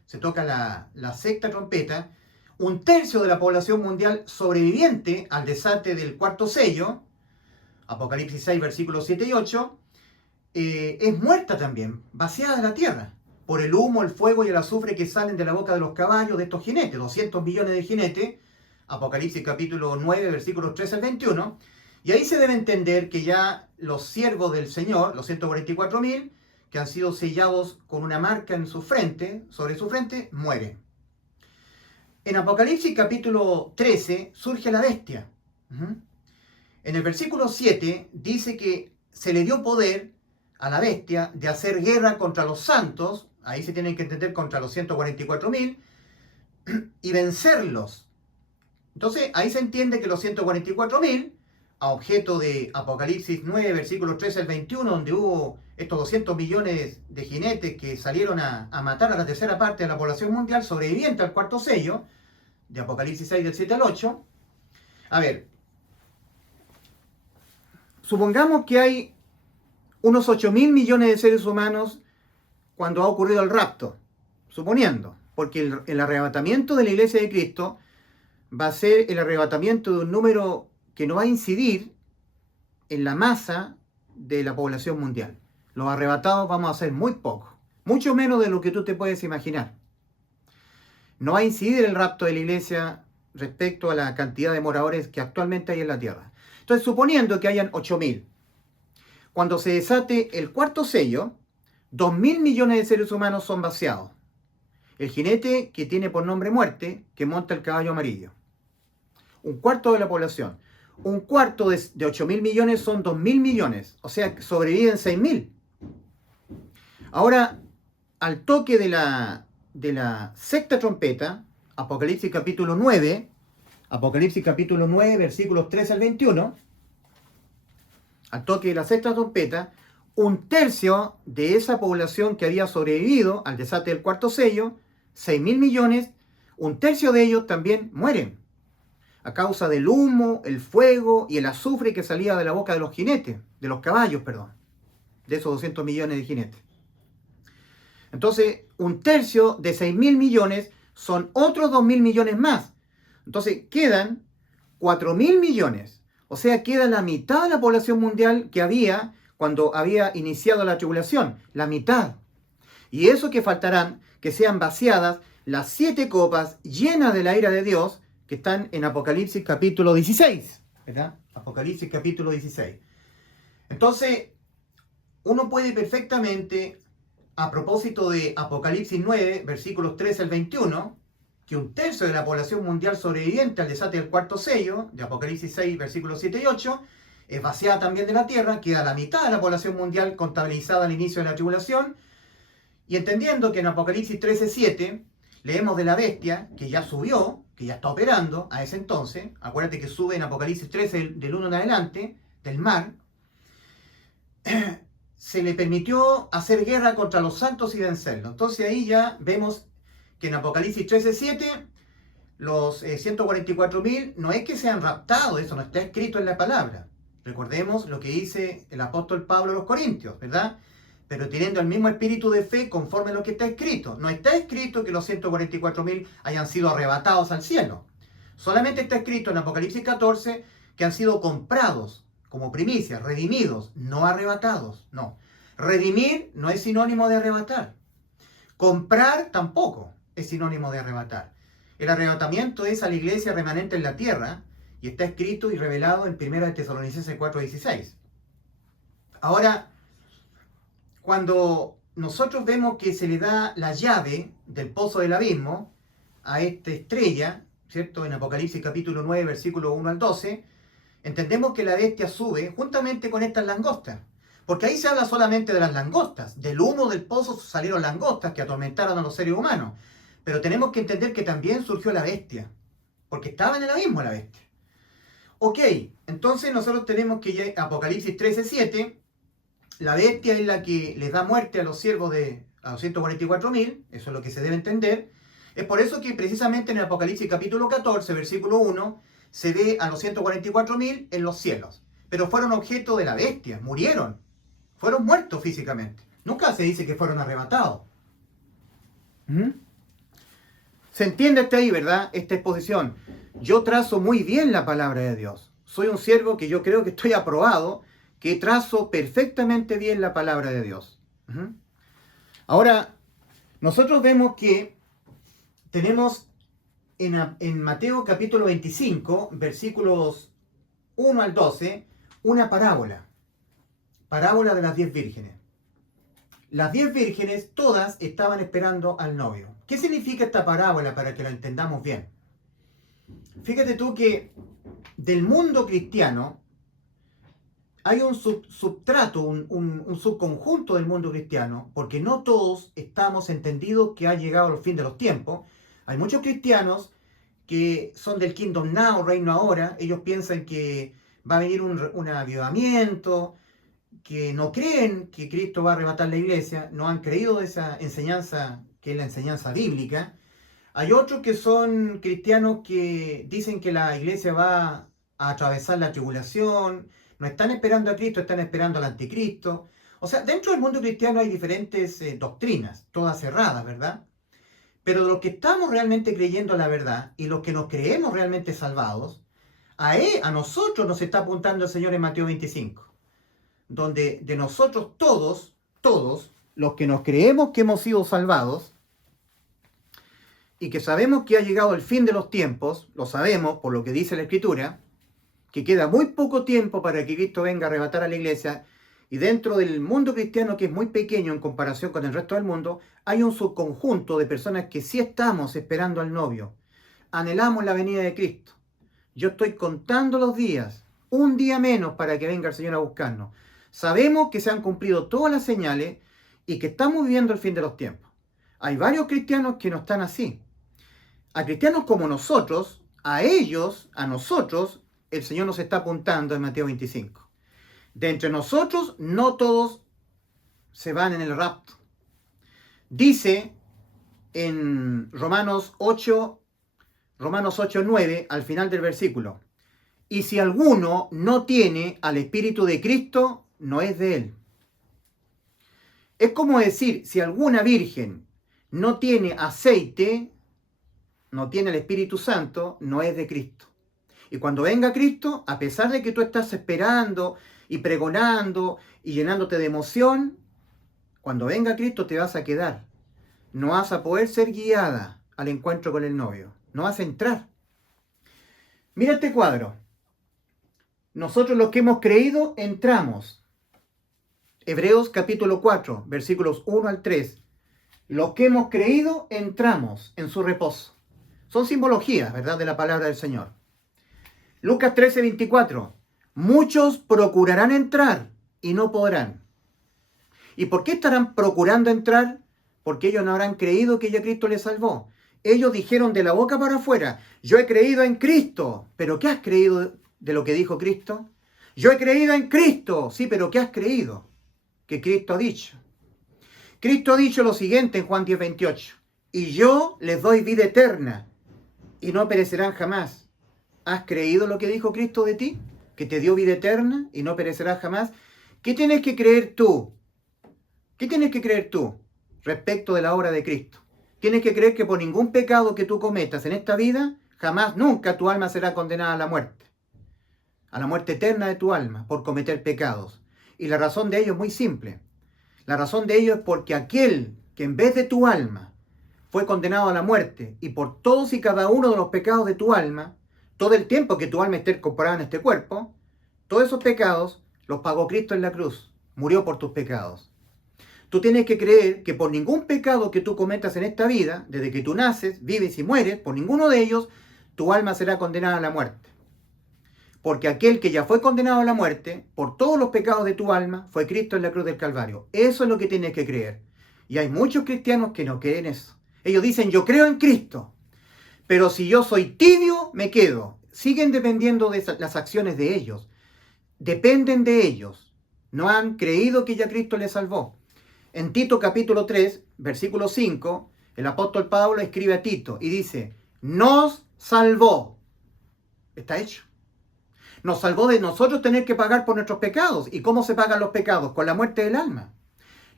se toca la sexta trompeta, 1/3 de la población mundial sobreviviente al desate del cuarto sello, Apocalipsis 6, versículos 7 y 8, es muerta también, vaciada de la tierra, por el humo, el fuego y el azufre que salen de la boca de los caballos de estos jinetes, 200 millones de jinetes, Apocalipsis capítulo 9, versículos 13 al 21, y ahí se debe entender que ya los siervos del Señor, los 144.000, que han sido sellados con una marca en su frente, sobre su frente, mueren. En Apocalipsis capítulo 13 surge la bestia. En el versículo 7 dice que se le dio poder a la bestia de hacer guerra contra los santos, ahí se tienen que entender contra los 144.000, y vencerlos. Entonces ahí se entiende que los 144.000, a objeto de Apocalipsis 9, versículos 13 al 21, donde hubo estos 200 millones de jinetes que salieron a matar a la tercera parte de la población mundial sobreviviente al cuarto sello, de Apocalipsis 6, del 7 al 8. A ver, supongamos que hay unos 8.000 millones de seres humanos cuando ha ocurrido el rapto, suponiendo, porque el arrebatamiento de la iglesia de Cristo va a ser el arrebatamiento de un número que no va a incidir en la masa de la población mundial. Los arrebatados vamos a ser muy pocos, mucho menos de lo que tú te puedes imaginar. No va a incidir el rapto de la iglesia respecto a la cantidad de moradores que actualmente hay en la tierra. Entonces, suponiendo que hayan 8.000, cuando se desate el cuarto sello, 2.000 millones de seres humanos son vaciados. El jinete que tiene por nombre muerte, que monta el caballo amarillo. 1/4 de la población. 1/4 de 8.000 millones son 2.000 millones. O sea, sobreviven 6.000. Ahora, al toque de la sexta trompeta, Apocalipsis capítulo 9, versículos 13 al 21, al toque de la sexta trompeta, 1/3 de esa población que había sobrevivido al desate del cuarto sello, 6.000 millones, 1/3 de ellos también mueren, a causa del humo, el fuego y el azufre que salía de la boca de los jinetes, de los caballos, perdón, de esos 200 millones de jinetes. Entonces, 1/3 de 6.000 millones son otros 2.000 millones más. Entonces, quedan 4.000 millones. O sea, queda la mitad de la población mundial que había cuando había iniciado la tribulación. La mitad. Y eso que faltarán, que sean vaciadas las 7 copas llenas de la ira de Dios, que están en Apocalipsis capítulo 16. ¿Verdad? Apocalipsis capítulo 16. Entonces, uno puede perfectamente, a propósito de Apocalipsis 9, versículos 13 al 21, que un tercio de la población mundial sobreviviente al desate del cuarto sello, de Apocalipsis 6, versículos 7 y 8, es vaciada también de la tierra, queda la mitad de la población mundial contabilizada al inicio de la tribulación, y entendiendo que en Apocalipsis 13, 7, leemos de la bestia, que ya subió, que ya está operando a ese entonces, acuérdate que sube en Apocalipsis 13 del 1 en adelante, del mar, se le permitió hacer guerra contra los santos y vencerlos. Entonces ahí ya vemos que en Apocalipsis 13:7 los 144.000 no es que sean raptados, eso no está escrito en la palabra. Recordemos lo que dice el apóstol Pablo a los Corintios, ¿verdad? Pero teniendo el mismo espíritu de fe conforme a lo que está escrito. No está escrito que los 144.000 hayan sido arrebatados al cielo. Solamente está escrito en Apocalipsis 14 que han sido comprados como primicias, redimidos, no arrebatados, no. Redimir no es sinónimo de arrebatar. Comprar tampoco es sinónimo de arrebatar. El arrebatamiento es a la iglesia remanente en la tierra y está escrito y revelado en 1 Tesalonicenses 4:16. Ahora, cuando nosotros vemos que se le da la llave del pozo del abismo a esta estrella, ¿cierto? En Apocalipsis capítulo 9, versículo 1 al 12, entendemos que la bestia sube juntamente con estas langostas. Porque ahí se habla solamente de las langostas. Del humo del pozo salieron langostas que atormentaron a los seres humanos. Pero tenemos que entender que también surgió la bestia. Porque estaba en el abismo la bestia. Ok, entonces nosotros tenemos que Apocalipsis 13:7, la bestia es la que les da muerte a los siervos a los 144.000, eso es lo que se debe entender. Es por eso que precisamente en el Apocalipsis capítulo 14, versículo 1, se ve a los 144.000 en los cielos. Pero fueron objeto de la bestia, murieron, fueron muertos físicamente. Nunca se dice que fueron arrebatados. Se entiende hasta ahí, ¿verdad? Esta exposición. Yo trazo muy bien la palabra de Dios. Soy un siervo que yo creo que estoy aprobado, que trazo perfectamente bien la palabra de Dios. Ahora, nosotros vemos que tenemos en Mateo capítulo 25, versículos 1 al 12, una parábola. Parábola de las 10 vírgenes. Las 10 vírgenes todas estaban esperando al novio. ¿Qué significa esta parábola para que la entendamos bien? Fíjate tú que del mundo cristiano hay un substrato, un subconjunto del mundo cristiano, porque no todos estamos entendidos que ha llegado el fin de los tiempos. Hay muchos cristianos que son del Kingdom Now, reino ahora. Ellos piensan que va a venir un avivamiento, que no creen que Cristo va a arrebatar la iglesia, no han creído esa enseñanza que es la enseñanza bíblica. Hay otros que son cristianos que dicen que la iglesia va a atravesar la tribulación, no están esperando a Cristo, están esperando al anticristo. O sea, dentro del mundo cristiano hay diferentes doctrinas, todas cerradas, ¿verdad? Pero los que estamos realmente creyendo la verdad y los que nos creemos realmente salvados, a nosotros nos está apuntando el Señor en Mateo 25. Donde de nosotros todos, los que nos creemos que hemos sido salvados y que sabemos que ha llegado el fin de los tiempos, lo sabemos por lo que dice la Escritura, que queda muy poco tiempo para que Cristo venga a arrebatar a la iglesia, y dentro del mundo cristiano, que es muy pequeño en comparación con el resto del mundo, hay un subconjunto de personas que sí estamos esperando al novio, anhelamos la venida de Cristo. Yo estoy contando los días, un día menos para que venga el Señor a buscarnos. Sabemos que se han cumplido todas las señales y que estamos viviendo el fin de los tiempos. Hay varios cristianos que no están así. A cristianos como nosotros, a ellos, a nosotros, el Señor nos está apuntando en Mateo 25. De entre nosotros, no todos se van en el rapto. Dice en Romanos 8:9, al final del versículo: y si alguno no tiene al Espíritu de Cristo, no es de él. Es como decir, si alguna virgen no tiene aceite, no tiene el Espíritu Santo, no es de Cristo. Y cuando venga Cristo, a pesar de que tú estás esperando y pregonando y llenándote de emoción, cuando venga Cristo te vas a quedar. No vas a poder ser guiada al encuentro con el novio. No vas a entrar. Mira este cuadro. Nosotros los que hemos creído entramos. Hebreos capítulo 4, versículos 1 al 3. Los que hemos creído entramos en su reposo. Son simbologías, ¿verdad?, de la palabra del Señor. Lucas 13, 24. Muchos procurarán entrar y no podrán. ¿Y por qué estarán procurando entrar? Porque ellos no habrán creído que ya Cristo les salvó. Ellos dijeron de la boca para afuera, yo he creído en Cristo. ¿Pero qué has creído de lo que dijo Cristo? Yo he creído en Cristo. Sí, pero ¿qué has creído que Cristo ha dicho? Cristo ha dicho lo siguiente en Juan 10, 28. Y yo les doy vida eterna y no perecerán jamás. ¿Has creído lo que dijo Cristo de ti? Que te dio vida eterna y no perecerás jamás. ¿Qué tienes que creer tú? ¿Qué tienes que creer tú respecto de la obra de Cristo? Tienes que creer que por ningún pecado que tú cometas en esta vida, jamás, nunca tu alma será condenada a la muerte eterna de tu alma, por cometer pecados. Y la razón de ello es muy simple. La razón de ello es porque aquel que en vez de tu alma fue condenado a la muerte, y por todos y cada uno de los pecados de tu alma, todo el tiempo que tu alma esté incorporada en este cuerpo, todos esos pecados los pagó Cristo en la cruz, murió por tus pecados. Tú tienes que creer que por ningún pecado que tú cometas en esta vida, desde que tú naces, vives y mueres, por ninguno de ellos, tu alma será condenada a la muerte. Porque aquel que ya fue condenado a la muerte, por todos los pecados de tu alma, fue Cristo en la cruz del Calvario. Eso es lo que tienes que creer. Y hay muchos cristianos que no creen eso. Ellos dicen, yo creo en Cristo, pero si yo soy tibio, me quedo. Siguen dependiendo de las acciones de ellos. Dependen de ellos. No han creído que ya Cristo les salvó. En Tito capítulo 3, versículo 5, el apóstol Pablo escribe a Tito y dice, nos salvó. Está hecho. Nos salvó de nosotros tener que pagar por nuestros pecados. ¿Y cómo se pagan los pecados? Con la muerte del alma.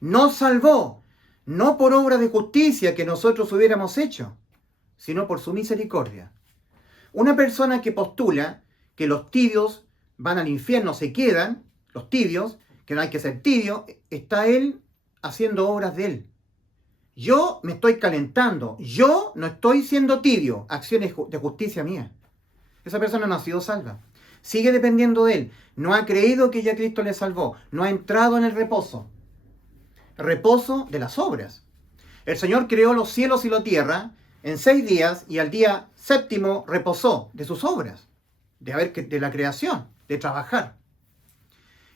Nos salvó, no por obra de justicia que nosotros hubiéramos hecho, sino por su misericordia. Una persona que postula que los tibios van al infierno, se quedan, los tibios, que no hay que ser tibio, está él haciendo obras de él. Yo me estoy calentando, yo no estoy siendo tibio, acciones de justicia mía. Esa persona no ha sido salva. Sigue dependiendo de él. No ha creído que ya Cristo le salvó. No ha entrado en el reposo. Reposo de las obras. El Señor creó los cielos y la tierra en 6 días y al día 7º reposó de sus obras, de la creación, de trabajar.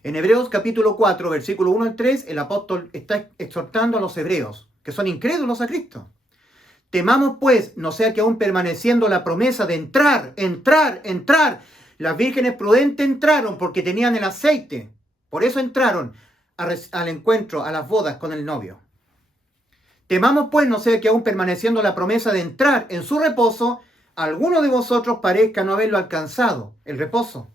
En Hebreos capítulo 4, versículo 1 al 3, el apóstol está exhortando a los hebreos, que son incrédulos a Cristo. Temamos pues, no sea que aún permaneciendo la promesa de entrar, las vírgenes prudentes entraron porque tenían el aceite. Por eso entraron al encuentro, a las bodas con el novio. Temamos pues, no sea que aún permaneciendo la promesa de entrar en su reposo, alguno de vosotros parezca no haberlo alcanzado, el reposo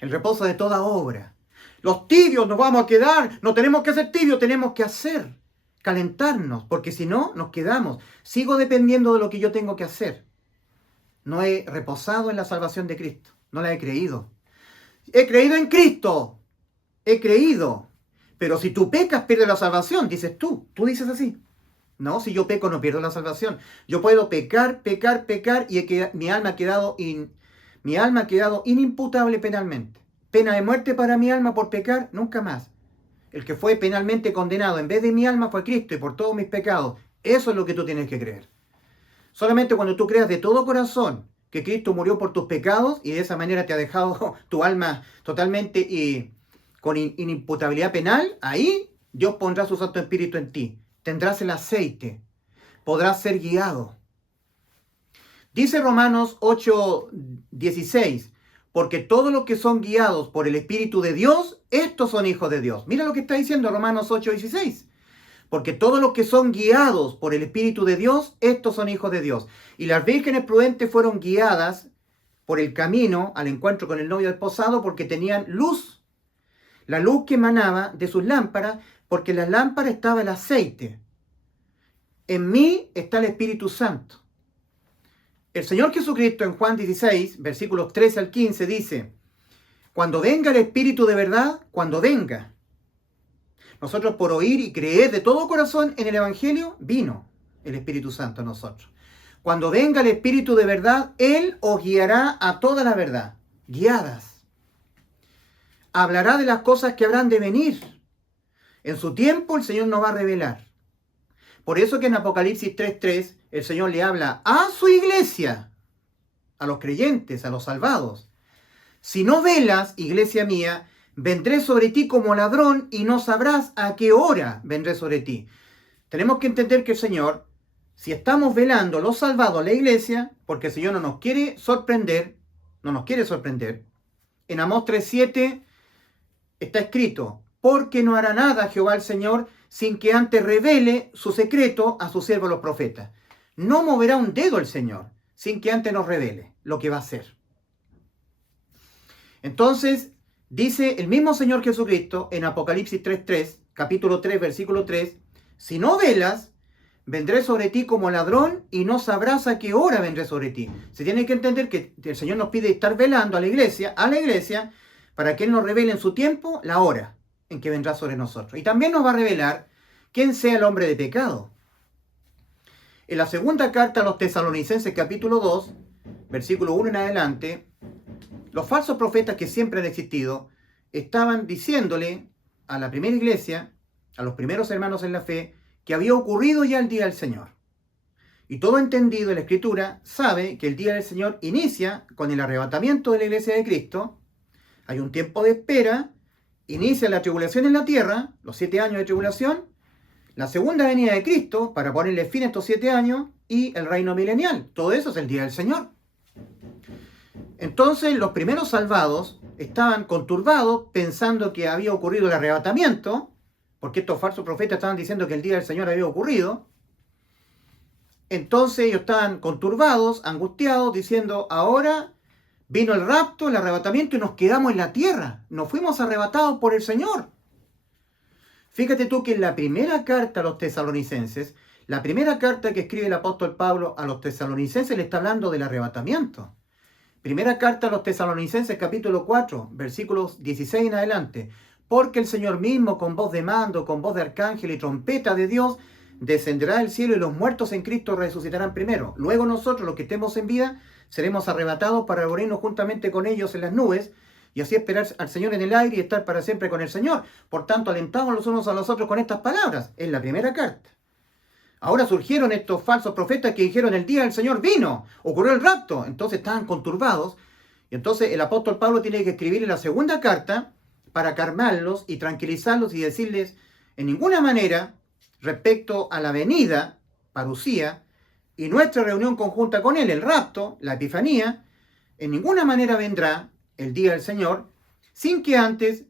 de toda obra. Los tibios nos vamos a quedar, no tenemos que ser tibios, tenemos que hacer, calentarnos, porque si no, nos quedamos. Sigo dependiendo de lo que yo tengo que hacer. No he reposado en la salvación de Cristo, no la he creído. He creído en Cristo, he creído. Pero si tú pecas, pierdes la salvación, dices tú dices así. No, si yo peco no pierdo la salvación. Yo puedo pecar y mi alma ha quedado inimputable penalmente. Pena de muerte para mi alma por pecar, nunca más. El que fue penalmente condenado en vez de mi alma fue Cristo y por todos mis pecados. Eso es lo que tú tienes que creer. Solamente cuando tú creas de todo corazón que Cristo murió por tus pecados y de esa manera te ha dejado tu alma totalmente con inimputabilidad penal, ahí Dios pondrá su Santo Espíritu en ti. Tendrás el aceite. Podrás ser guiado. Dice Romanos 8:16, porque todos los que son guiados por el Espíritu de Dios, estos son hijos de Dios. Mira lo que está diciendo Romanos 8:16. Porque todos los que son guiados por el Espíritu de Dios, estos son hijos de Dios. Y las vírgenes prudentes fueron guiadas por el camino al encuentro con el novio desposado porque tenían luz. La luz que emanaba de sus lámparas, porque en las lámparas estaba el aceite. En mí está el Espíritu Santo. El Señor Jesucristo en Juan 16, versículos 13 al 15 dice, cuando venga el Espíritu de verdad, cuando venga. Nosotros por oír y creer de todo corazón en el Evangelio, vino el Espíritu Santo a nosotros. Cuando venga el Espíritu de verdad, Él os guiará a toda la verdad. Guiadas. Hablará de las cosas que habrán de venir. En su tiempo el Señor nos va a revelar. Por eso que en Apocalipsis 3:3 el Señor le habla a su iglesia, a los creyentes, a los salvados. Si no velas, iglesia mía, vendré sobre ti como ladrón y no sabrás a qué hora vendré sobre ti. Tenemos que entender que el Señor, si estamos velando los salvados a la iglesia, porque el Señor no nos quiere sorprender, en Amós 3:7 está escrito, porque no hará nada Jehová el Señor sin que antes revele su secreto a sus siervos los profetas. No moverá un dedo el Señor sin que antes nos revele lo que va a hacer. Entonces, dice el mismo Señor Jesucristo en Apocalipsis 3:3, capítulo 3, versículo 3, si no velas, vendré sobre ti como ladrón y no sabrás a qué hora vendré sobre ti. Se tiene que entender que el Señor nos pide estar velando a la iglesia, para que Él nos revele en su tiempo la hora en que vendrá sobre nosotros. Y también nos va a revelar quién sea el hombre de pecado. En la segunda carta a los Tesalonicenses, capítulo 2, versículo 1 en adelante, los falsos profetas que siempre han existido estaban diciéndole a la primera iglesia, a los primeros hermanos en la fe, que había ocurrido ya el día del Señor. Y todo entendido en la Escritura sabe que el día del Señor inicia con el arrebatamiento de la iglesia de Cristo. Hay un tiempo de espera, inicia la tribulación en la tierra, los 7 años de tribulación, la segunda venida de Cristo para ponerle fin a estos 7 años y el reino milenial. Todo eso es el día del Señor. Entonces los primeros salvados estaban conturbados pensando que había ocurrido el arrebatamiento, porque estos falsos profetas estaban diciendo que el día del Señor había ocurrido. Entonces ellos estaban conturbados, angustiados, diciendo, ahora vino el rapto, el arrebatamiento y nos quedamos en la tierra. Nos fuimos arrebatados por el Señor. Fíjate tú que en la primera carta a los tesalonicenses, la primera carta que escribe el apóstol Pablo a los tesalonicenses le está hablando del arrebatamiento. Primera carta a los tesalonicenses, capítulo 4, versículos 16 en adelante. Porque el Señor mismo, con voz de mando, con voz de arcángel y trompeta de Dios, descenderá del cielo y los muertos en Cristo resucitarán primero. Luego nosotros, los que estemos en vida, seremos arrebatados para reunirnos juntamente con ellos en las nubes y así esperar al Señor en el aire y estar para siempre con el Señor. Por tanto, alentamos los unos a los otros con estas palabras. En la primera carta. Ahora surgieron estos falsos profetas que dijeron el día del Señor vino, ocurrió el rapto. Entonces estaban conturbados. Y entonces el apóstol Pablo tiene que escribir en la segunda carta para calmarlos y tranquilizarlos y decirles en ninguna manera respecto a la venida, parusía, y nuestra reunión conjunta con Él, el rapto, la epifanía, en ninguna manera vendrá el día del Señor sin que antes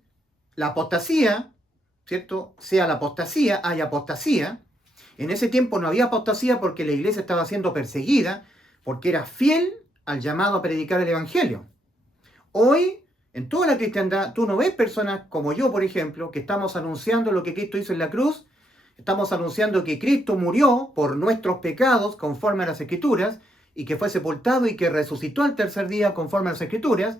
la apostasía, ¿cierto? Sea la apostasía, haya apostasía. En ese tiempo no había apostasía porque la iglesia estaba siendo perseguida, porque era fiel al llamado a predicar el Evangelio. Hoy, en toda la cristiandad, tú no ves personas como yo, por ejemplo, que estamos anunciando lo que Cristo hizo en la cruz. Estamos anunciando que Cristo murió por nuestros pecados conforme a las Escrituras y que fue sepultado y que resucitó al tercer día conforme a las Escrituras.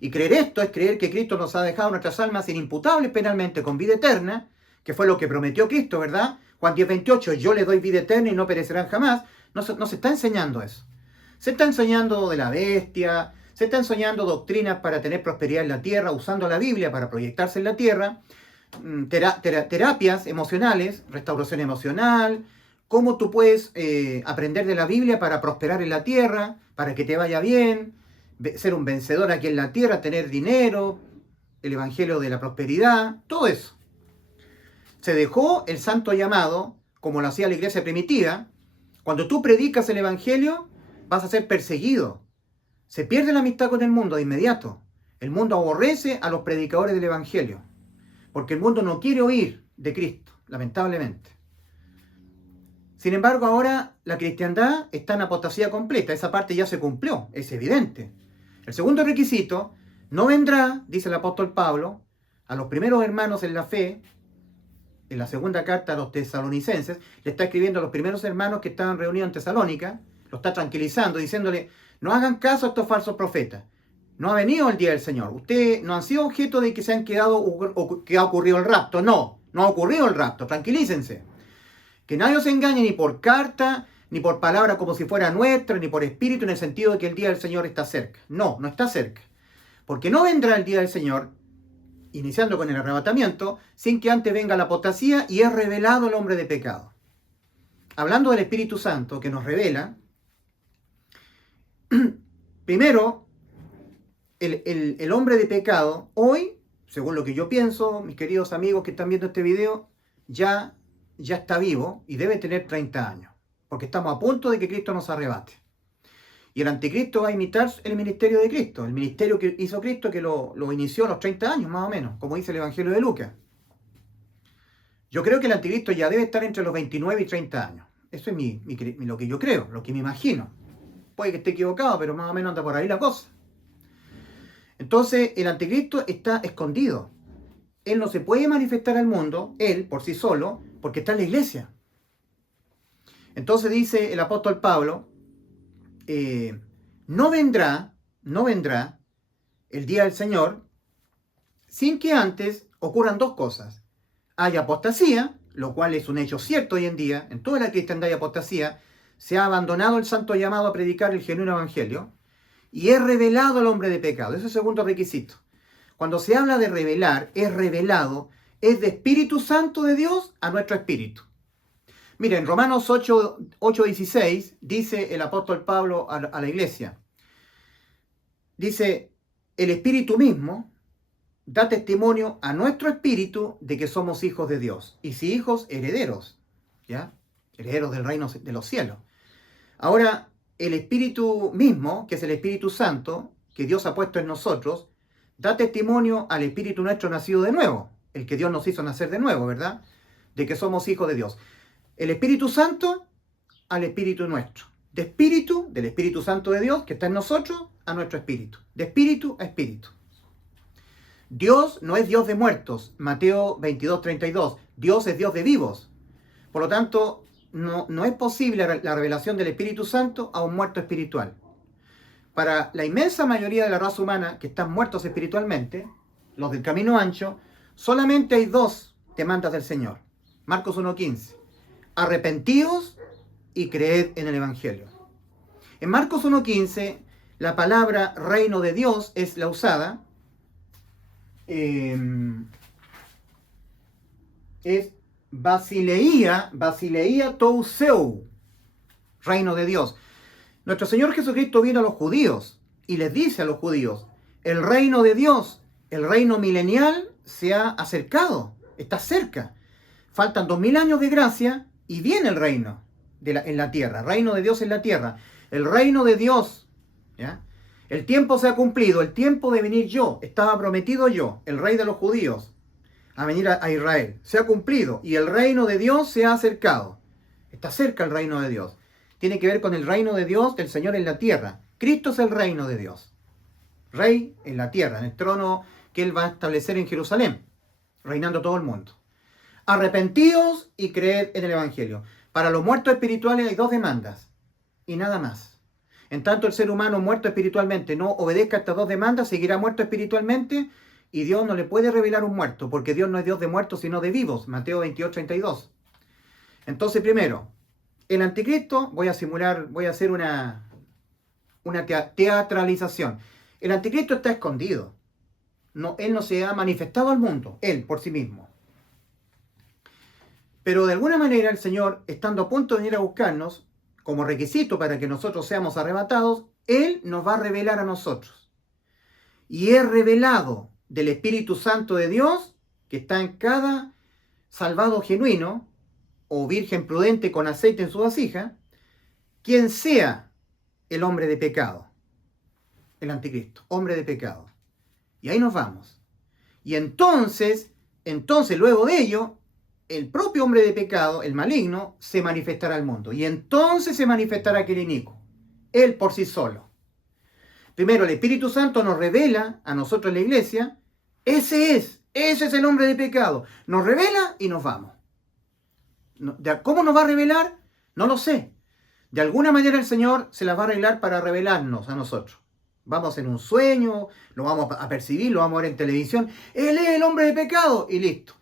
Y creer esto es creer que Cristo nos ha dejado nuestras almas inimputables penalmente con vida eterna, que fue lo que prometió Cristo, ¿verdad? Juan 10:28, yo le doy vida eterna y no perecerán jamás. No se está enseñando eso. Se está enseñando de la bestia, se está enseñando doctrinas para tener prosperidad en la tierra, usando la Biblia para proyectarse en la tierra. Terapias emocionales, restauración emocional, cómo tú puedes aprender de la Biblia para prosperar en la tierra, para que te vaya bien, ser un vencedor aquí en la tierra, tener dinero, el evangelio de la prosperidad, todo eso. Se dejó el santo llamado, como lo hacía la iglesia primitiva. Cuando tú predicas el evangelio, vas a ser perseguido. Se pierde la amistad con el mundo de inmediato. El mundo aborrece a los predicadores del evangelio. Porque el mundo no quiere oír de Cristo, lamentablemente. Sin embargo, ahora la cristiandad está en apostasía completa. Esa parte ya se cumplió, es evidente. El segundo requisito, no vendrá, dice el apóstol Pablo, a los primeros hermanos en la fe, en la segunda carta a los tesalonicenses, le está escribiendo a los primeros hermanos que estaban reunidos en Tesalónica, lo está tranquilizando, diciéndole, no hagan caso a estos falsos profetas. No ha venido el día del Señor. Ustedes no han sido objeto de que se han quedado o que ha ocurrido el rapto. No ha ocurrido el rapto. Tranquilícense. Que nadie os engañe ni por carta, ni por palabra como si fuera nuestra, ni por espíritu en el sentido de que el día del Señor está cerca. No está cerca. Porque no vendrá el día del Señor iniciando con el arrebatamiento, sin que antes venga la apostasía y es revelado el hombre de pecado. Hablando del Espíritu Santo que nos revela, primero, el hombre de pecado, hoy, según lo que yo pienso, mis queridos amigos que están viendo este video, ya está vivo y debe tener 30 años, porque estamos a punto de que Cristo nos arrebate. Y el anticristo va a imitar el ministerio de Cristo, el ministerio que hizo Cristo, que lo inició a los 30 años más o menos, como dice el Evangelio de Lucas. Yo creo que el anticristo ya debe estar entre los 29 y 30 años. Eso es lo que yo creo, lo que me imagino. Puede que esté equivocado, pero más o menos anda por ahí la cosa. Entonces, el anticristo está escondido. Él no se puede manifestar al mundo, él, por sí solo, porque está en la iglesia. Entonces dice el apóstol Pablo, no vendrá el día del Señor sin que antes ocurran dos cosas. Hay apostasía, lo cual es un hecho cierto hoy en día, en toda la cristiandad hay apostasía, se ha abandonado el santo llamado a predicar el genuino evangelio, y es revelado el hombre de pecado. Ese es el segundo requisito. Cuando se habla de revelar, es revelado, es de Espíritu Santo de Dios a nuestro espíritu. Mira, en Romanos 8:16 dice el apóstol Pablo a la iglesia, dice, el Espíritu mismo da testimonio a nuestro espíritu de que somos hijos de Dios. Y si hijos, herederos, ¿ya? Herederos del reino de los cielos. Ahora, el Espíritu mismo, que es el Espíritu Santo, que Dios ha puesto en nosotros, da testimonio al Espíritu nuestro nacido de nuevo, el que Dios nos hizo nacer de nuevo, ¿verdad? De que somos hijos de Dios. El Espíritu Santo al Espíritu nuestro. De espíritu, del Espíritu Santo de Dios, que está en nosotros, a nuestro espíritu. De espíritu a espíritu. Dios no es Dios de muertos, Mateo 22:32. Dios es Dios de vivos. Por lo tanto, no es posible la revelación del Espíritu Santo a un muerto espiritual. Para la inmensa mayoría de la raza humana que están muertos espiritualmente, los del camino ancho, solamente hay dos demandas del Señor. Marcos 1:15. Arrepentíos y creed en el Evangelio. En Marcos 1:15, la palabra reino de Dios es la usada. Es Basileia Touseu, reino de Dios. Nuestro Señor Jesucristo vino a los judíos y les dice a los judíos, el reino de Dios, el reino milenial se ha acercado, está cerca. Faltan 2000 años de gracia y viene el reino en la tierra, reino de Dios en la tierra. El reino de Dios, ¿ya? El tiempo se ha cumplido, el tiempo de venir yo, estaba prometido yo, el rey de los judíos, a venir a Israel. Se ha cumplido y el reino de Dios se ha acercado. Está cerca el reino de Dios. Tiene que ver con el reino de Dios del Señor en la tierra. Cristo es el reino de Dios. Rey en la tierra, en el trono que Él va a establecer en Jerusalén, reinando todo el mundo. Arrepentíos y creed en el Evangelio. Para los muertos espirituales hay dos demandas y nada más. En tanto el ser humano muerto espiritualmente no obedezca a estas dos demandas, seguirá muerto espiritualmente y Dios no le puede revelar un muerto, porque Dios no es Dios de muertos sino de vivos. Mateo 28:32. Entonces, primero, el anticristo, voy a hacer una teatralización. El anticristo está escondido. No, él no se ha manifestado al mundo, él por sí mismo. Pero de alguna manera el Señor, estando a punto de venir a buscarnos, como requisito para que nosotros seamos arrebatados, Él nos va a revelar a nosotros. Y es revelado del Espíritu Santo de Dios, que está en cada salvado genuino, o virgen prudente con aceite en su vasija, quien sea el hombre de pecado, el anticristo, hombre de pecado. Y ahí nos vamos. Y entonces, luego de ello, el propio hombre de pecado, el maligno, se manifestará al mundo. Y entonces se manifestará aquel inicuo, él por sí solo. Primero, el Espíritu Santo nos revela a nosotros en la iglesia, ese es el hombre de pecado. Nos revela y nos vamos. ¿Cómo nos va a revelar? No lo sé. De alguna manera el Señor se las va a arreglar para revelarnos a nosotros. Vamos en un sueño, lo vamos a percibir, lo vamos a ver en televisión. Él es el hombre de pecado y listo.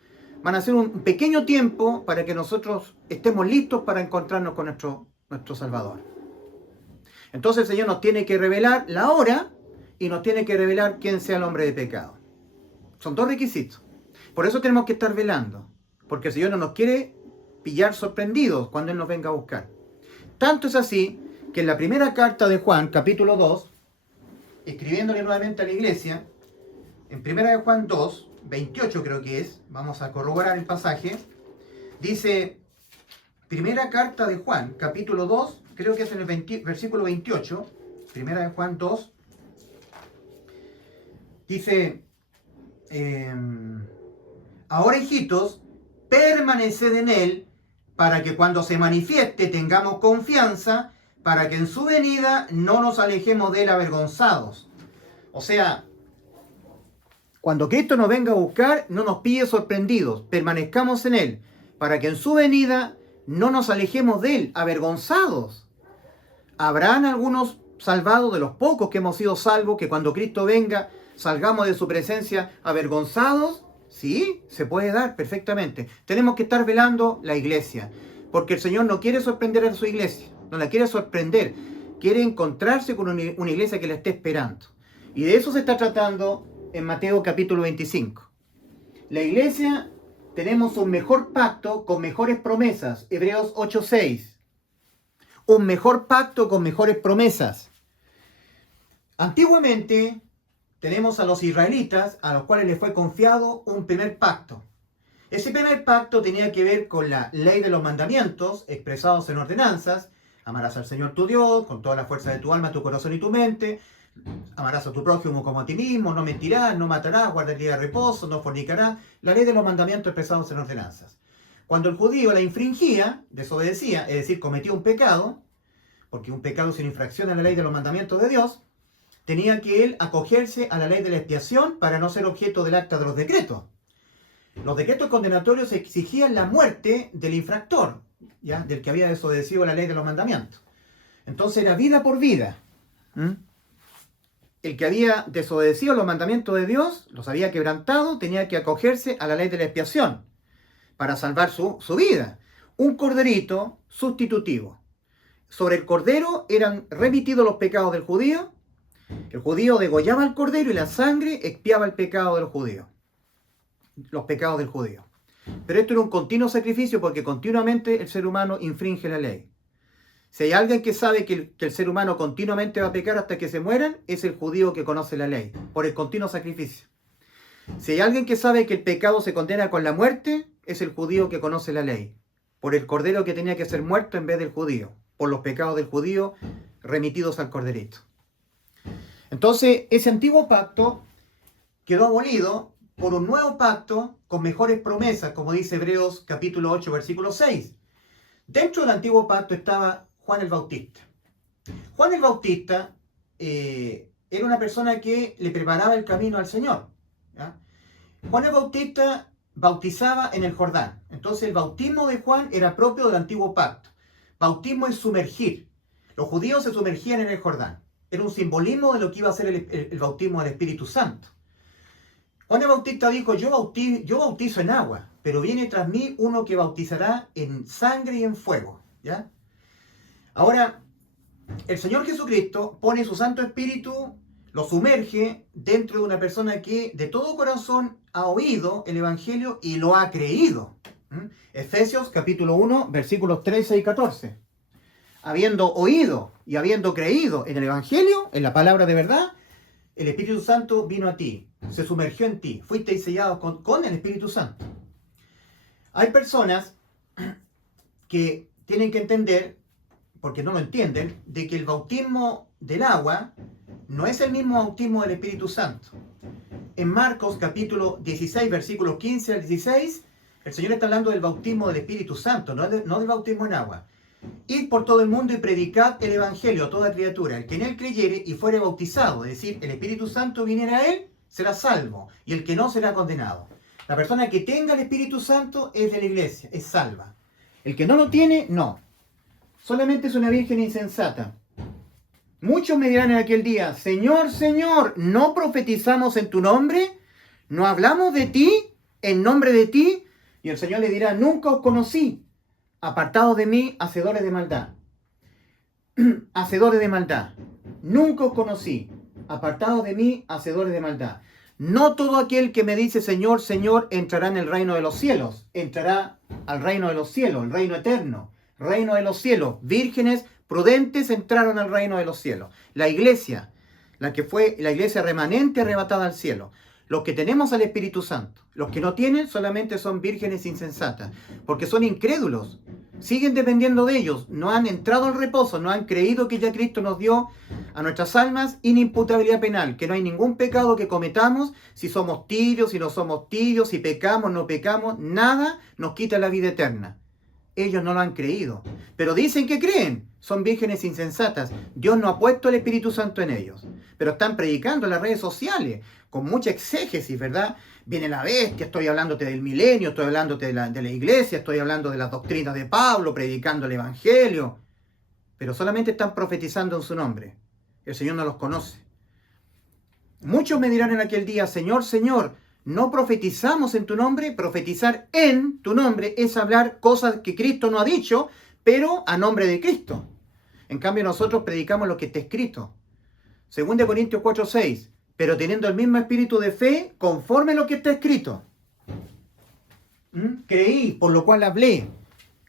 Van a ser un pequeño tiempo para que nosotros estemos listos para encontrarnos con nuestro Salvador. Entonces el Señor nos tiene que revelar la hora y nos tiene que revelar quién sea el hombre de pecado. Son dos requisitos. Por eso tenemos que estar velando, porque el Señor no nos quiere pillar sorprendidos cuando Él nos venga a buscar. Tanto es así que en la primera carta de Juan, capítulo 2, escribiéndole nuevamente a la iglesia, en primera de Juan 2, 28 creo que es, vamos a corroborar el pasaje, dice, primera carta de Juan, capítulo 2, creo que es en el versículo 28, primera de Juan 2, dice, ahora hijitos, permaneced en Él, para que cuando se manifieste tengamos confianza, para que en su venida no nos alejemos de Él avergonzados. O sea, cuando Cristo nos venga a buscar, no nos pille sorprendidos, permanezcamos en Él, para que en su venida no nos alejemos de Él avergonzados. ¿Habrán algunos salvados de los pocos que hemos sido salvos, que cuando Cristo venga salgamos de su presencia avergonzados? Sí, se puede dar perfectamente. Tenemos que estar velando la iglesia, porque el Señor no quiere sorprender a su iglesia, no la quiere sorprender, quiere encontrarse con una iglesia que la esté esperando. Y de eso se está tratando en Mateo capítulo 25. La iglesia, tenemos un mejor pacto con mejores promesas, Hebreos 8:6. Un mejor pacto con mejores promesas. Antiguamente tenemos a los israelitas, a los cuales les fue confiado un primer pacto. Ese primer pacto tenía que ver con la ley de los mandamientos, expresados en ordenanzas. Amarás al Señor tu Dios con toda la fuerza de tu alma, tu corazón y tu mente. Amarás a tu prójimo como a ti mismo, no mentirás, no matarás, guarda el día de reposo, no fornicarás. La ley de los mandamientos expresados en ordenanzas. Cuando el judío la infringía, desobedecía, es decir, cometía un pecado, porque un pecado es una infracción a la ley de los mandamientos de Dios, tenía que él acogerse a la ley de la expiación para no ser objeto del acta de los decretos. Los decretos condenatorios exigían la muerte del infractor, ¿ya? Del que había desobedecido la ley de los mandamientos. Entonces era vida por vida. El que había desobedecido los mandamientos de Dios, los había quebrantado, tenía que acogerse a la ley de la expiación para salvar su vida. Un corderito sustitutivo. Sobre el cordero eran remitidos los pecados del judío. El judío degollaba al cordero y la sangre expiaba el pecado del judío. Los pecados del judío. Pero esto era un continuo sacrificio porque continuamente el ser humano infringe la ley. Si hay alguien que sabe que el ser humano continuamente va a pecar hasta que se mueran, es el judío que conoce la ley, por el continuo sacrificio. Si hay alguien que sabe que el pecado se condena con la muerte, es el judío que conoce la ley, por el cordero que tenía que ser muerto en vez del judío, por los pecados del judío remitidos al corderito. Entonces, ese antiguo pacto quedó abolido por un nuevo pacto con mejores promesas, como dice Hebreos capítulo 8, versículo 6. Dentro del antiguo pacto estaba Juan el Bautista. Juan el Bautista era una persona que le preparaba el camino al Señor, ¿ya? Juan el Bautista bautizaba en el Jordán. Entonces el bautismo de Juan era propio del antiguo pacto. Bautismo es sumergir. Los judíos se sumergían en el Jordán. Era un simbolismo de lo que iba a ser el bautismo del Espíritu Santo. Juan el Bautista dijo, yo bautizo en agua, pero viene tras mí uno que bautizará en sangre y en fuego, ¿ya? Ahora, el Señor Jesucristo pone su Santo Espíritu, lo sumerge dentro de una persona que de todo corazón ha oído el Evangelio y lo ha creído. Efesios capítulo 1, versículos 13 y 14. Habiendo oído y habiendo creído en el Evangelio, en la palabra de verdad, el Espíritu Santo vino a ti, se sumergió en ti, fuisteis sellados con el Espíritu Santo. Hay personas que tienen que entender, porque no lo entienden, de que el bautismo del agua no es el mismo bautismo del Espíritu Santo. En Marcos capítulo 16, versículos 15 al 16, el Señor está hablando del bautismo del Espíritu Santo, no del bautismo en agua. Id por todo el mundo y predicad el Evangelio a toda criatura. El que en él creyere y fuere bautizado, es decir, el Espíritu Santo viniera a él, será salvo, y el que no será condenado. La persona que tenga el Espíritu Santo es de la iglesia, es salva. El que no lo tiene, no. Solamente es una virgen insensata. Muchos me dirán en aquel día, Señor, Señor, ¿no profetizamos en tu nombre? ¿No hablamos de ti, en nombre de ti? Y el Señor le dirá, nunca os conocí. Apartados de mí, hacedores de maldad. Hacedores de maldad. Nunca os conocí. Apartados de mí, hacedores de maldad. No todo aquel que me dice Señor, Señor, entrará en el reino de los cielos. Entrará al reino de los cielos, el reino eterno, reino de los cielos. Vírgenes prudentes entraron al reino de los cielos. La iglesia, la que fue la iglesia remanente arrebatada al cielo. Los que tenemos al Espíritu Santo. Los que no tienen solamente son vírgenes insensatas, porque son incrédulos. Siguen dependiendo de ellos, no han entrado al reposo, no han creído que ya Cristo nos dio a nuestras almas inimputabilidad penal, que no hay ningún pecado que cometamos, si somos tibios, si no somos tibios, si pecamos, no pecamos, nada nos quita la vida eterna. Ellos no lo han creído, pero dicen que creen, son vírgenes insensatas. Dios no ha puesto el Espíritu Santo en ellos, pero están predicando en las redes sociales, con mucha exégesis, ¿verdad? Viene la bestia, estoy hablándote del milenio, estoy hablándote de la iglesia, estoy hablando de las doctrinas de Pablo, predicando el Evangelio. Pero solamente están profetizando en su nombre. El Señor no los conoce. Muchos me dirán en aquel día, Señor, Señor, no profetizamos en tu nombre. Profetizar en tu nombre es hablar cosas que Cristo no ha dicho, pero a nombre de Cristo. En cambio nosotros predicamos lo que está escrito. 2 Corintios 4:6. Pero teniendo el mismo espíritu de fe, conforme a lo que está escrito. Creí, por lo cual hablé.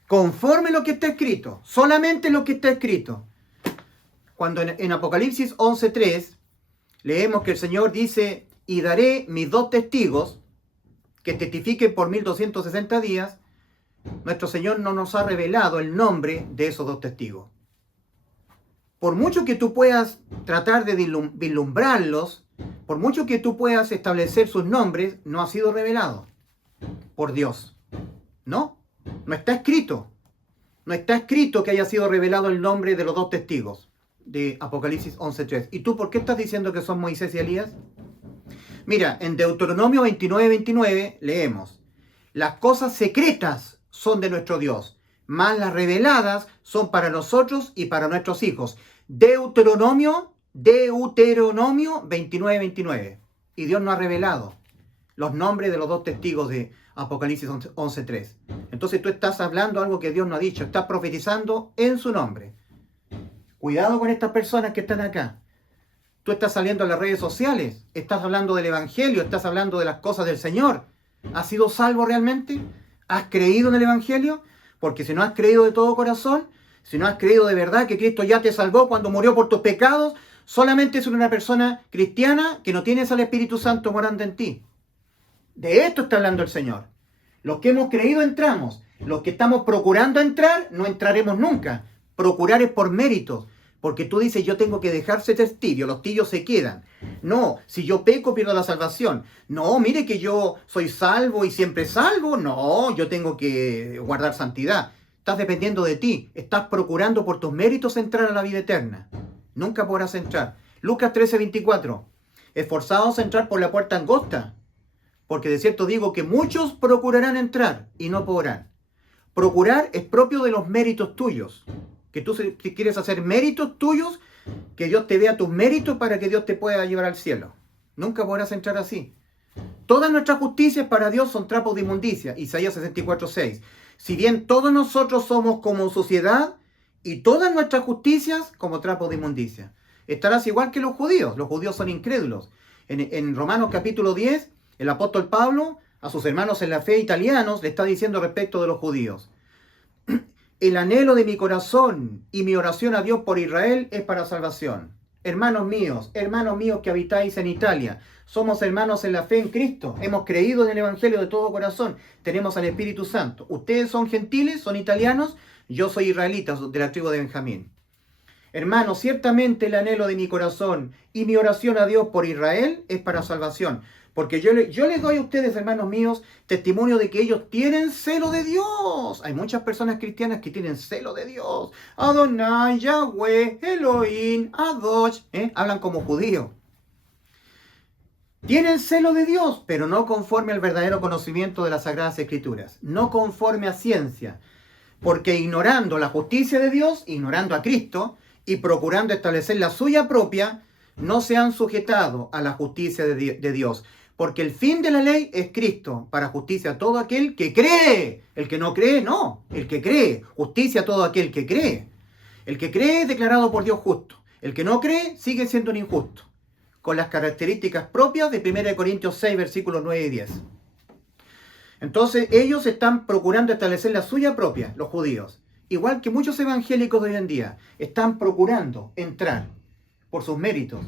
Conforme a lo que está escrito. Solamente lo que está escrito. Cuando en Apocalipsis 11:3 leemos que el Señor dice, y daré mis 2 testigos que testifiquen por 1260 días, nuestro Señor no nos ha revelado el nombre de esos 2 testigos. Por mucho que tú puedas tratar de vislumbrarlos, por mucho que tú puedas establecer sus nombres, no ha sido revelado por Dios. No está escrito. No está escrito que haya sido revelado el nombre de los 2 testigos de Apocalipsis 11:3. ¿Y tú por qué estás diciendo que son Moisés y Elías? Mira, en Deuteronomio 29:29 leemos, las cosas secretas son de nuestro Dios, mas las reveladas son para nosotros y para nuestros hijos. Deuteronomio 29:29. Y Dios no ha revelado los nombres de los 2 testigos de Apocalipsis 11:3. Entonces tú estás hablando algo que Dios no ha dicho, estás profetizando en su nombre. Cuidado con estas personas que están acá. Tú estás saliendo a las redes sociales, estás hablando del Evangelio, estás hablando de las cosas del Señor. ¿Has sido salvo realmente? ¿Has creído en el Evangelio? Porque si no has creído de todo corazón, si no has creído de verdad que Cristo ya te salvó cuando murió por tus pecados, solamente es una persona cristiana que no tienes al Espíritu Santo morando en ti. De esto está hablando el Señor. Los que hemos creído entramos. Los que estamos procurando entrar, no entraremos nunca. Procurar es por méritos. Porque tú dices, yo tengo que dejarse ser tibio, los tibios se quedan. No, si yo peco pierdo la salvación. No, mire que yo soy salvo y siempre salvo. No, yo tengo que guardar santidad. Estás dependiendo de ti. Estás procurando por tus méritos entrar a la vida eterna. Nunca podrás entrar. Lucas 13:24. Esforzados a entrar por la puerta angosta. Porque de cierto digo que muchos procurarán entrar y no podrán. Procurar es propio de los méritos tuyos. Que tú quieres hacer méritos tuyos, que Dios te vea tus méritos para que Dios te pueda llevar al cielo. Nunca podrás entrar así. Todas nuestras justicias para Dios son trapos de inmundicia. Isaías 64:6. Si bien todos nosotros somos como suciedad y todas nuestras justicias como trapos de inmundicia. Estarás igual que los judíos. Los judíos son incrédulos. En Romanos capítulo 10, el apóstol Pablo a sus hermanos en la fe italianos le está diciendo respecto de los judíos. El anhelo de mi corazón y mi oración a Dios por Israel es para salvación. Hermanos míos que habitáis en Italia, somos hermanos en la fe en Cristo, hemos creído en el Evangelio de todo corazón, tenemos al Espíritu Santo. Ustedes son gentiles, son italianos, yo soy israelita de la tribu de Benjamín. Hermanos, ciertamente el anhelo de mi corazón y mi oración a Dios por Israel es para salvación. Porque yo les doy a ustedes, hermanos míos, testimonio de que ellos tienen celo de Dios. Hay muchas personas cristianas que tienen celo de Dios. Adonai, Yahweh, Elohim, Adosh. Hablan como judíos. Tienen celo de Dios, pero no conforme al verdadero conocimiento de las Sagradas Escrituras. No conforme a ciencia. Porque ignorando la justicia de Dios, ignorando a Cristo y procurando establecer la suya propia, no se han sujetado a la justicia de Dios. Porque el fin de la ley es Cristo, para justicia a todo aquel que cree. El que no cree, no. El que cree, justicia a todo aquel que cree. El que cree es declarado por Dios justo. El que no cree sigue siendo un injusto. con las características propias de 1 Corintios 6, versículos 9 y 10. Entonces ellos están procurando establecer la suya propia, los judíos. Igual que muchos evangélicos de hoy en día, están procurando entrar por sus méritos.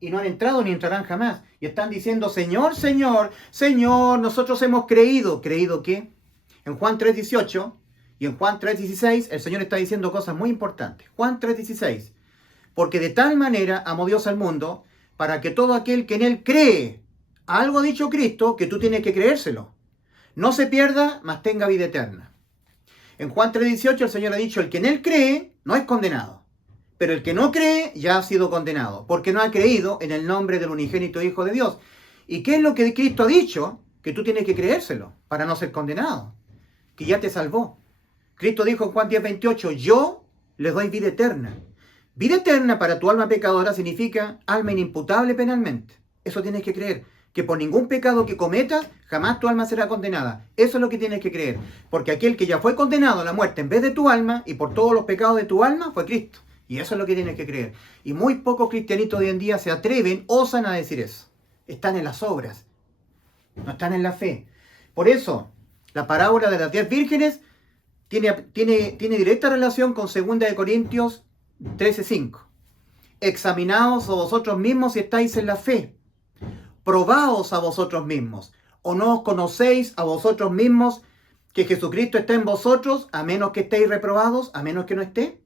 Y no han entrado ni entrarán jamás. Y están diciendo, Señor, Señor, Señor, nosotros hemos creído. ¿Creído qué? En Juan 3:18 y en Juan 3:16 el Señor está diciendo cosas muy importantes. Juan 3:16. Porque de tal manera amó Dios al mundo, para que todo aquel que en Él cree, algo ha dicho Cristo, que tú tienes que creérselo. No se pierda, mas tenga vida eterna. En Juan 3:18 el Señor ha dicho, el que en Él cree no es condenado. Pero el que no cree ya ha sido condenado, porque no ha creído en el nombre del unigénito Hijo de Dios. ¿Y qué es lo que Cristo ha dicho? Que tú tienes que creérselo para no ser condenado, que ya te salvó. Cristo dijo en Juan 10:28, yo les doy vida eterna. Vida eterna para tu alma pecadora significa alma inimputable penalmente. Eso tienes que creer, que por ningún pecado que cometas, jamás tu alma será condenada. Eso es lo que tienes que creer, porque aquel que ya fue condenado a la muerte en vez de tu alma y por todos los pecados de tu alma fue Cristo. Y eso es lo que tienes que creer. Y muy pocos cristianitos hoy en día se atreven, osan a decir eso. Están en las obras, no están en la fe. Por eso, la parábola de las 10 vírgenes tiene directa relación con 2 Corintios 13:5. Examinaos a vosotros mismos si estáis en la fe. Probaos a vosotros mismos. ¿O no os conocéis a vosotros mismos que Jesucristo está en vosotros, a menos que estéis reprobados, a menos que no esté?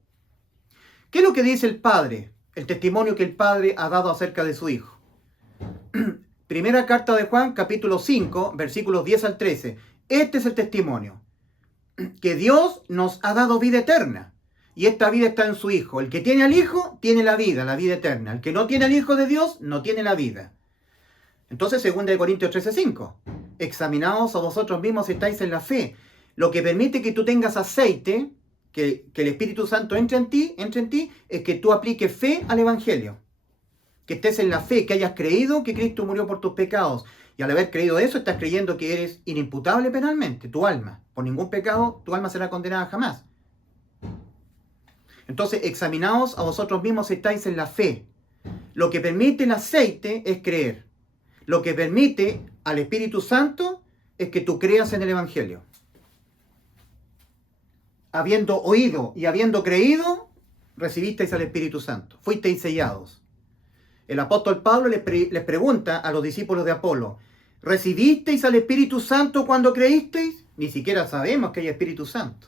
¿Qué es lo que dice el Padre? El testimonio que el Padre ha dado acerca de su Hijo. Primera carta de Juan, capítulo 5, versículos 10 al 13. Este es el testimonio. Que Dios nos ha dado vida eterna. Y esta vida está en su Hijo. El que tiene al Hijo, tiene la vida eterna. El que no tiene al Hijo de Dios, no tiene la vida. Entonces, 2 Corintios 13:5. Examinaos a vosotros mismos si estáis en la fe. Lo que permite que tú tengas aceite, que el Espíritu Santo entre en ti, es que tú apliques fe al Evangelio. Que estés en la fe, que hayas creído que Cristo murió por tus pecados. Y al haber creído eso, estás creyendo que eres inimputable penalmente, tu alma. Por ningún pecado, tu alma será condenada jamás. Entonces, examinaos a vosotros mismos si estáis en la fe. Lo que permite el aceite es creer. Lo que permite al Espíritu Santo es que tú creas en el Evangelio. Habiendo oído y habiendo creído, recibisteis al Espíritu Santo. Fuisteis sellados. El apóstol Pablo les pregunta a los discípulos de Apolo, ¿recibisteis al Espíritu Santo cuando creísteis? Ni siquiera sabemos que hay Espíritu Santo.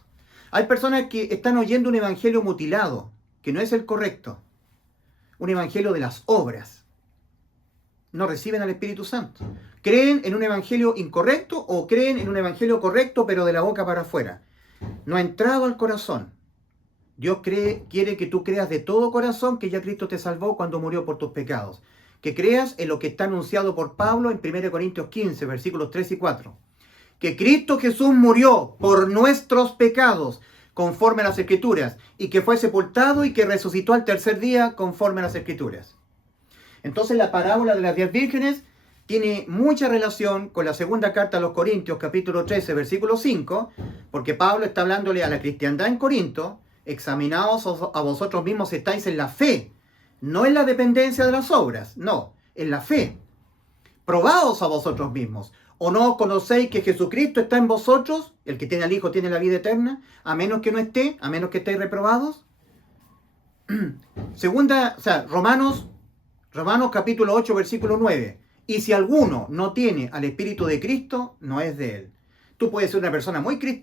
Hay personas que están oyendo un evangelio mutilado, que no es el correcto. Un evangelio de las obras. No reciben al Espíritu Santo. Creen en un evangelio incorrecto o creen en un evangelio correcto pero de la boca para afuera. No ha entrado al corazón. Dios quiere que tú creas de todo corazón que ya Cristo te salvó cuando murió por tus pecados. Que creas en lo que está anunciado por Pablo en 1 Corintios 15, versículos 3 y 4. Que Cristo Jesús murió por nuestros pecados conforme a las Escrituras y que fue sepultado y que resucitó al tercer día conforme a las Escrituras. Entonces la parábola de las 10 vírgenes tiene mucha relación con la segunda carta a los Corintios, capítulo 13, versículo 5, porque Pablo está hablándole a la cristiandad en Corinto, examinaos a vosotros mismos si estáis en la fe, no en la dependencia de las obras, no, en la fe. Probaos a vosotros mismos, ¿o no os conocéis que Jesucristo está en vosotros? El que tiene al Hijo tiene la vida eterna, a menos que no esté, a menos que estéis reprobados. Romanos capítulo 8, versículo 9. Y si alguno no tiene al Espíritu de Cristo, no es de él. Tú puedes ser una persona muy cristiana,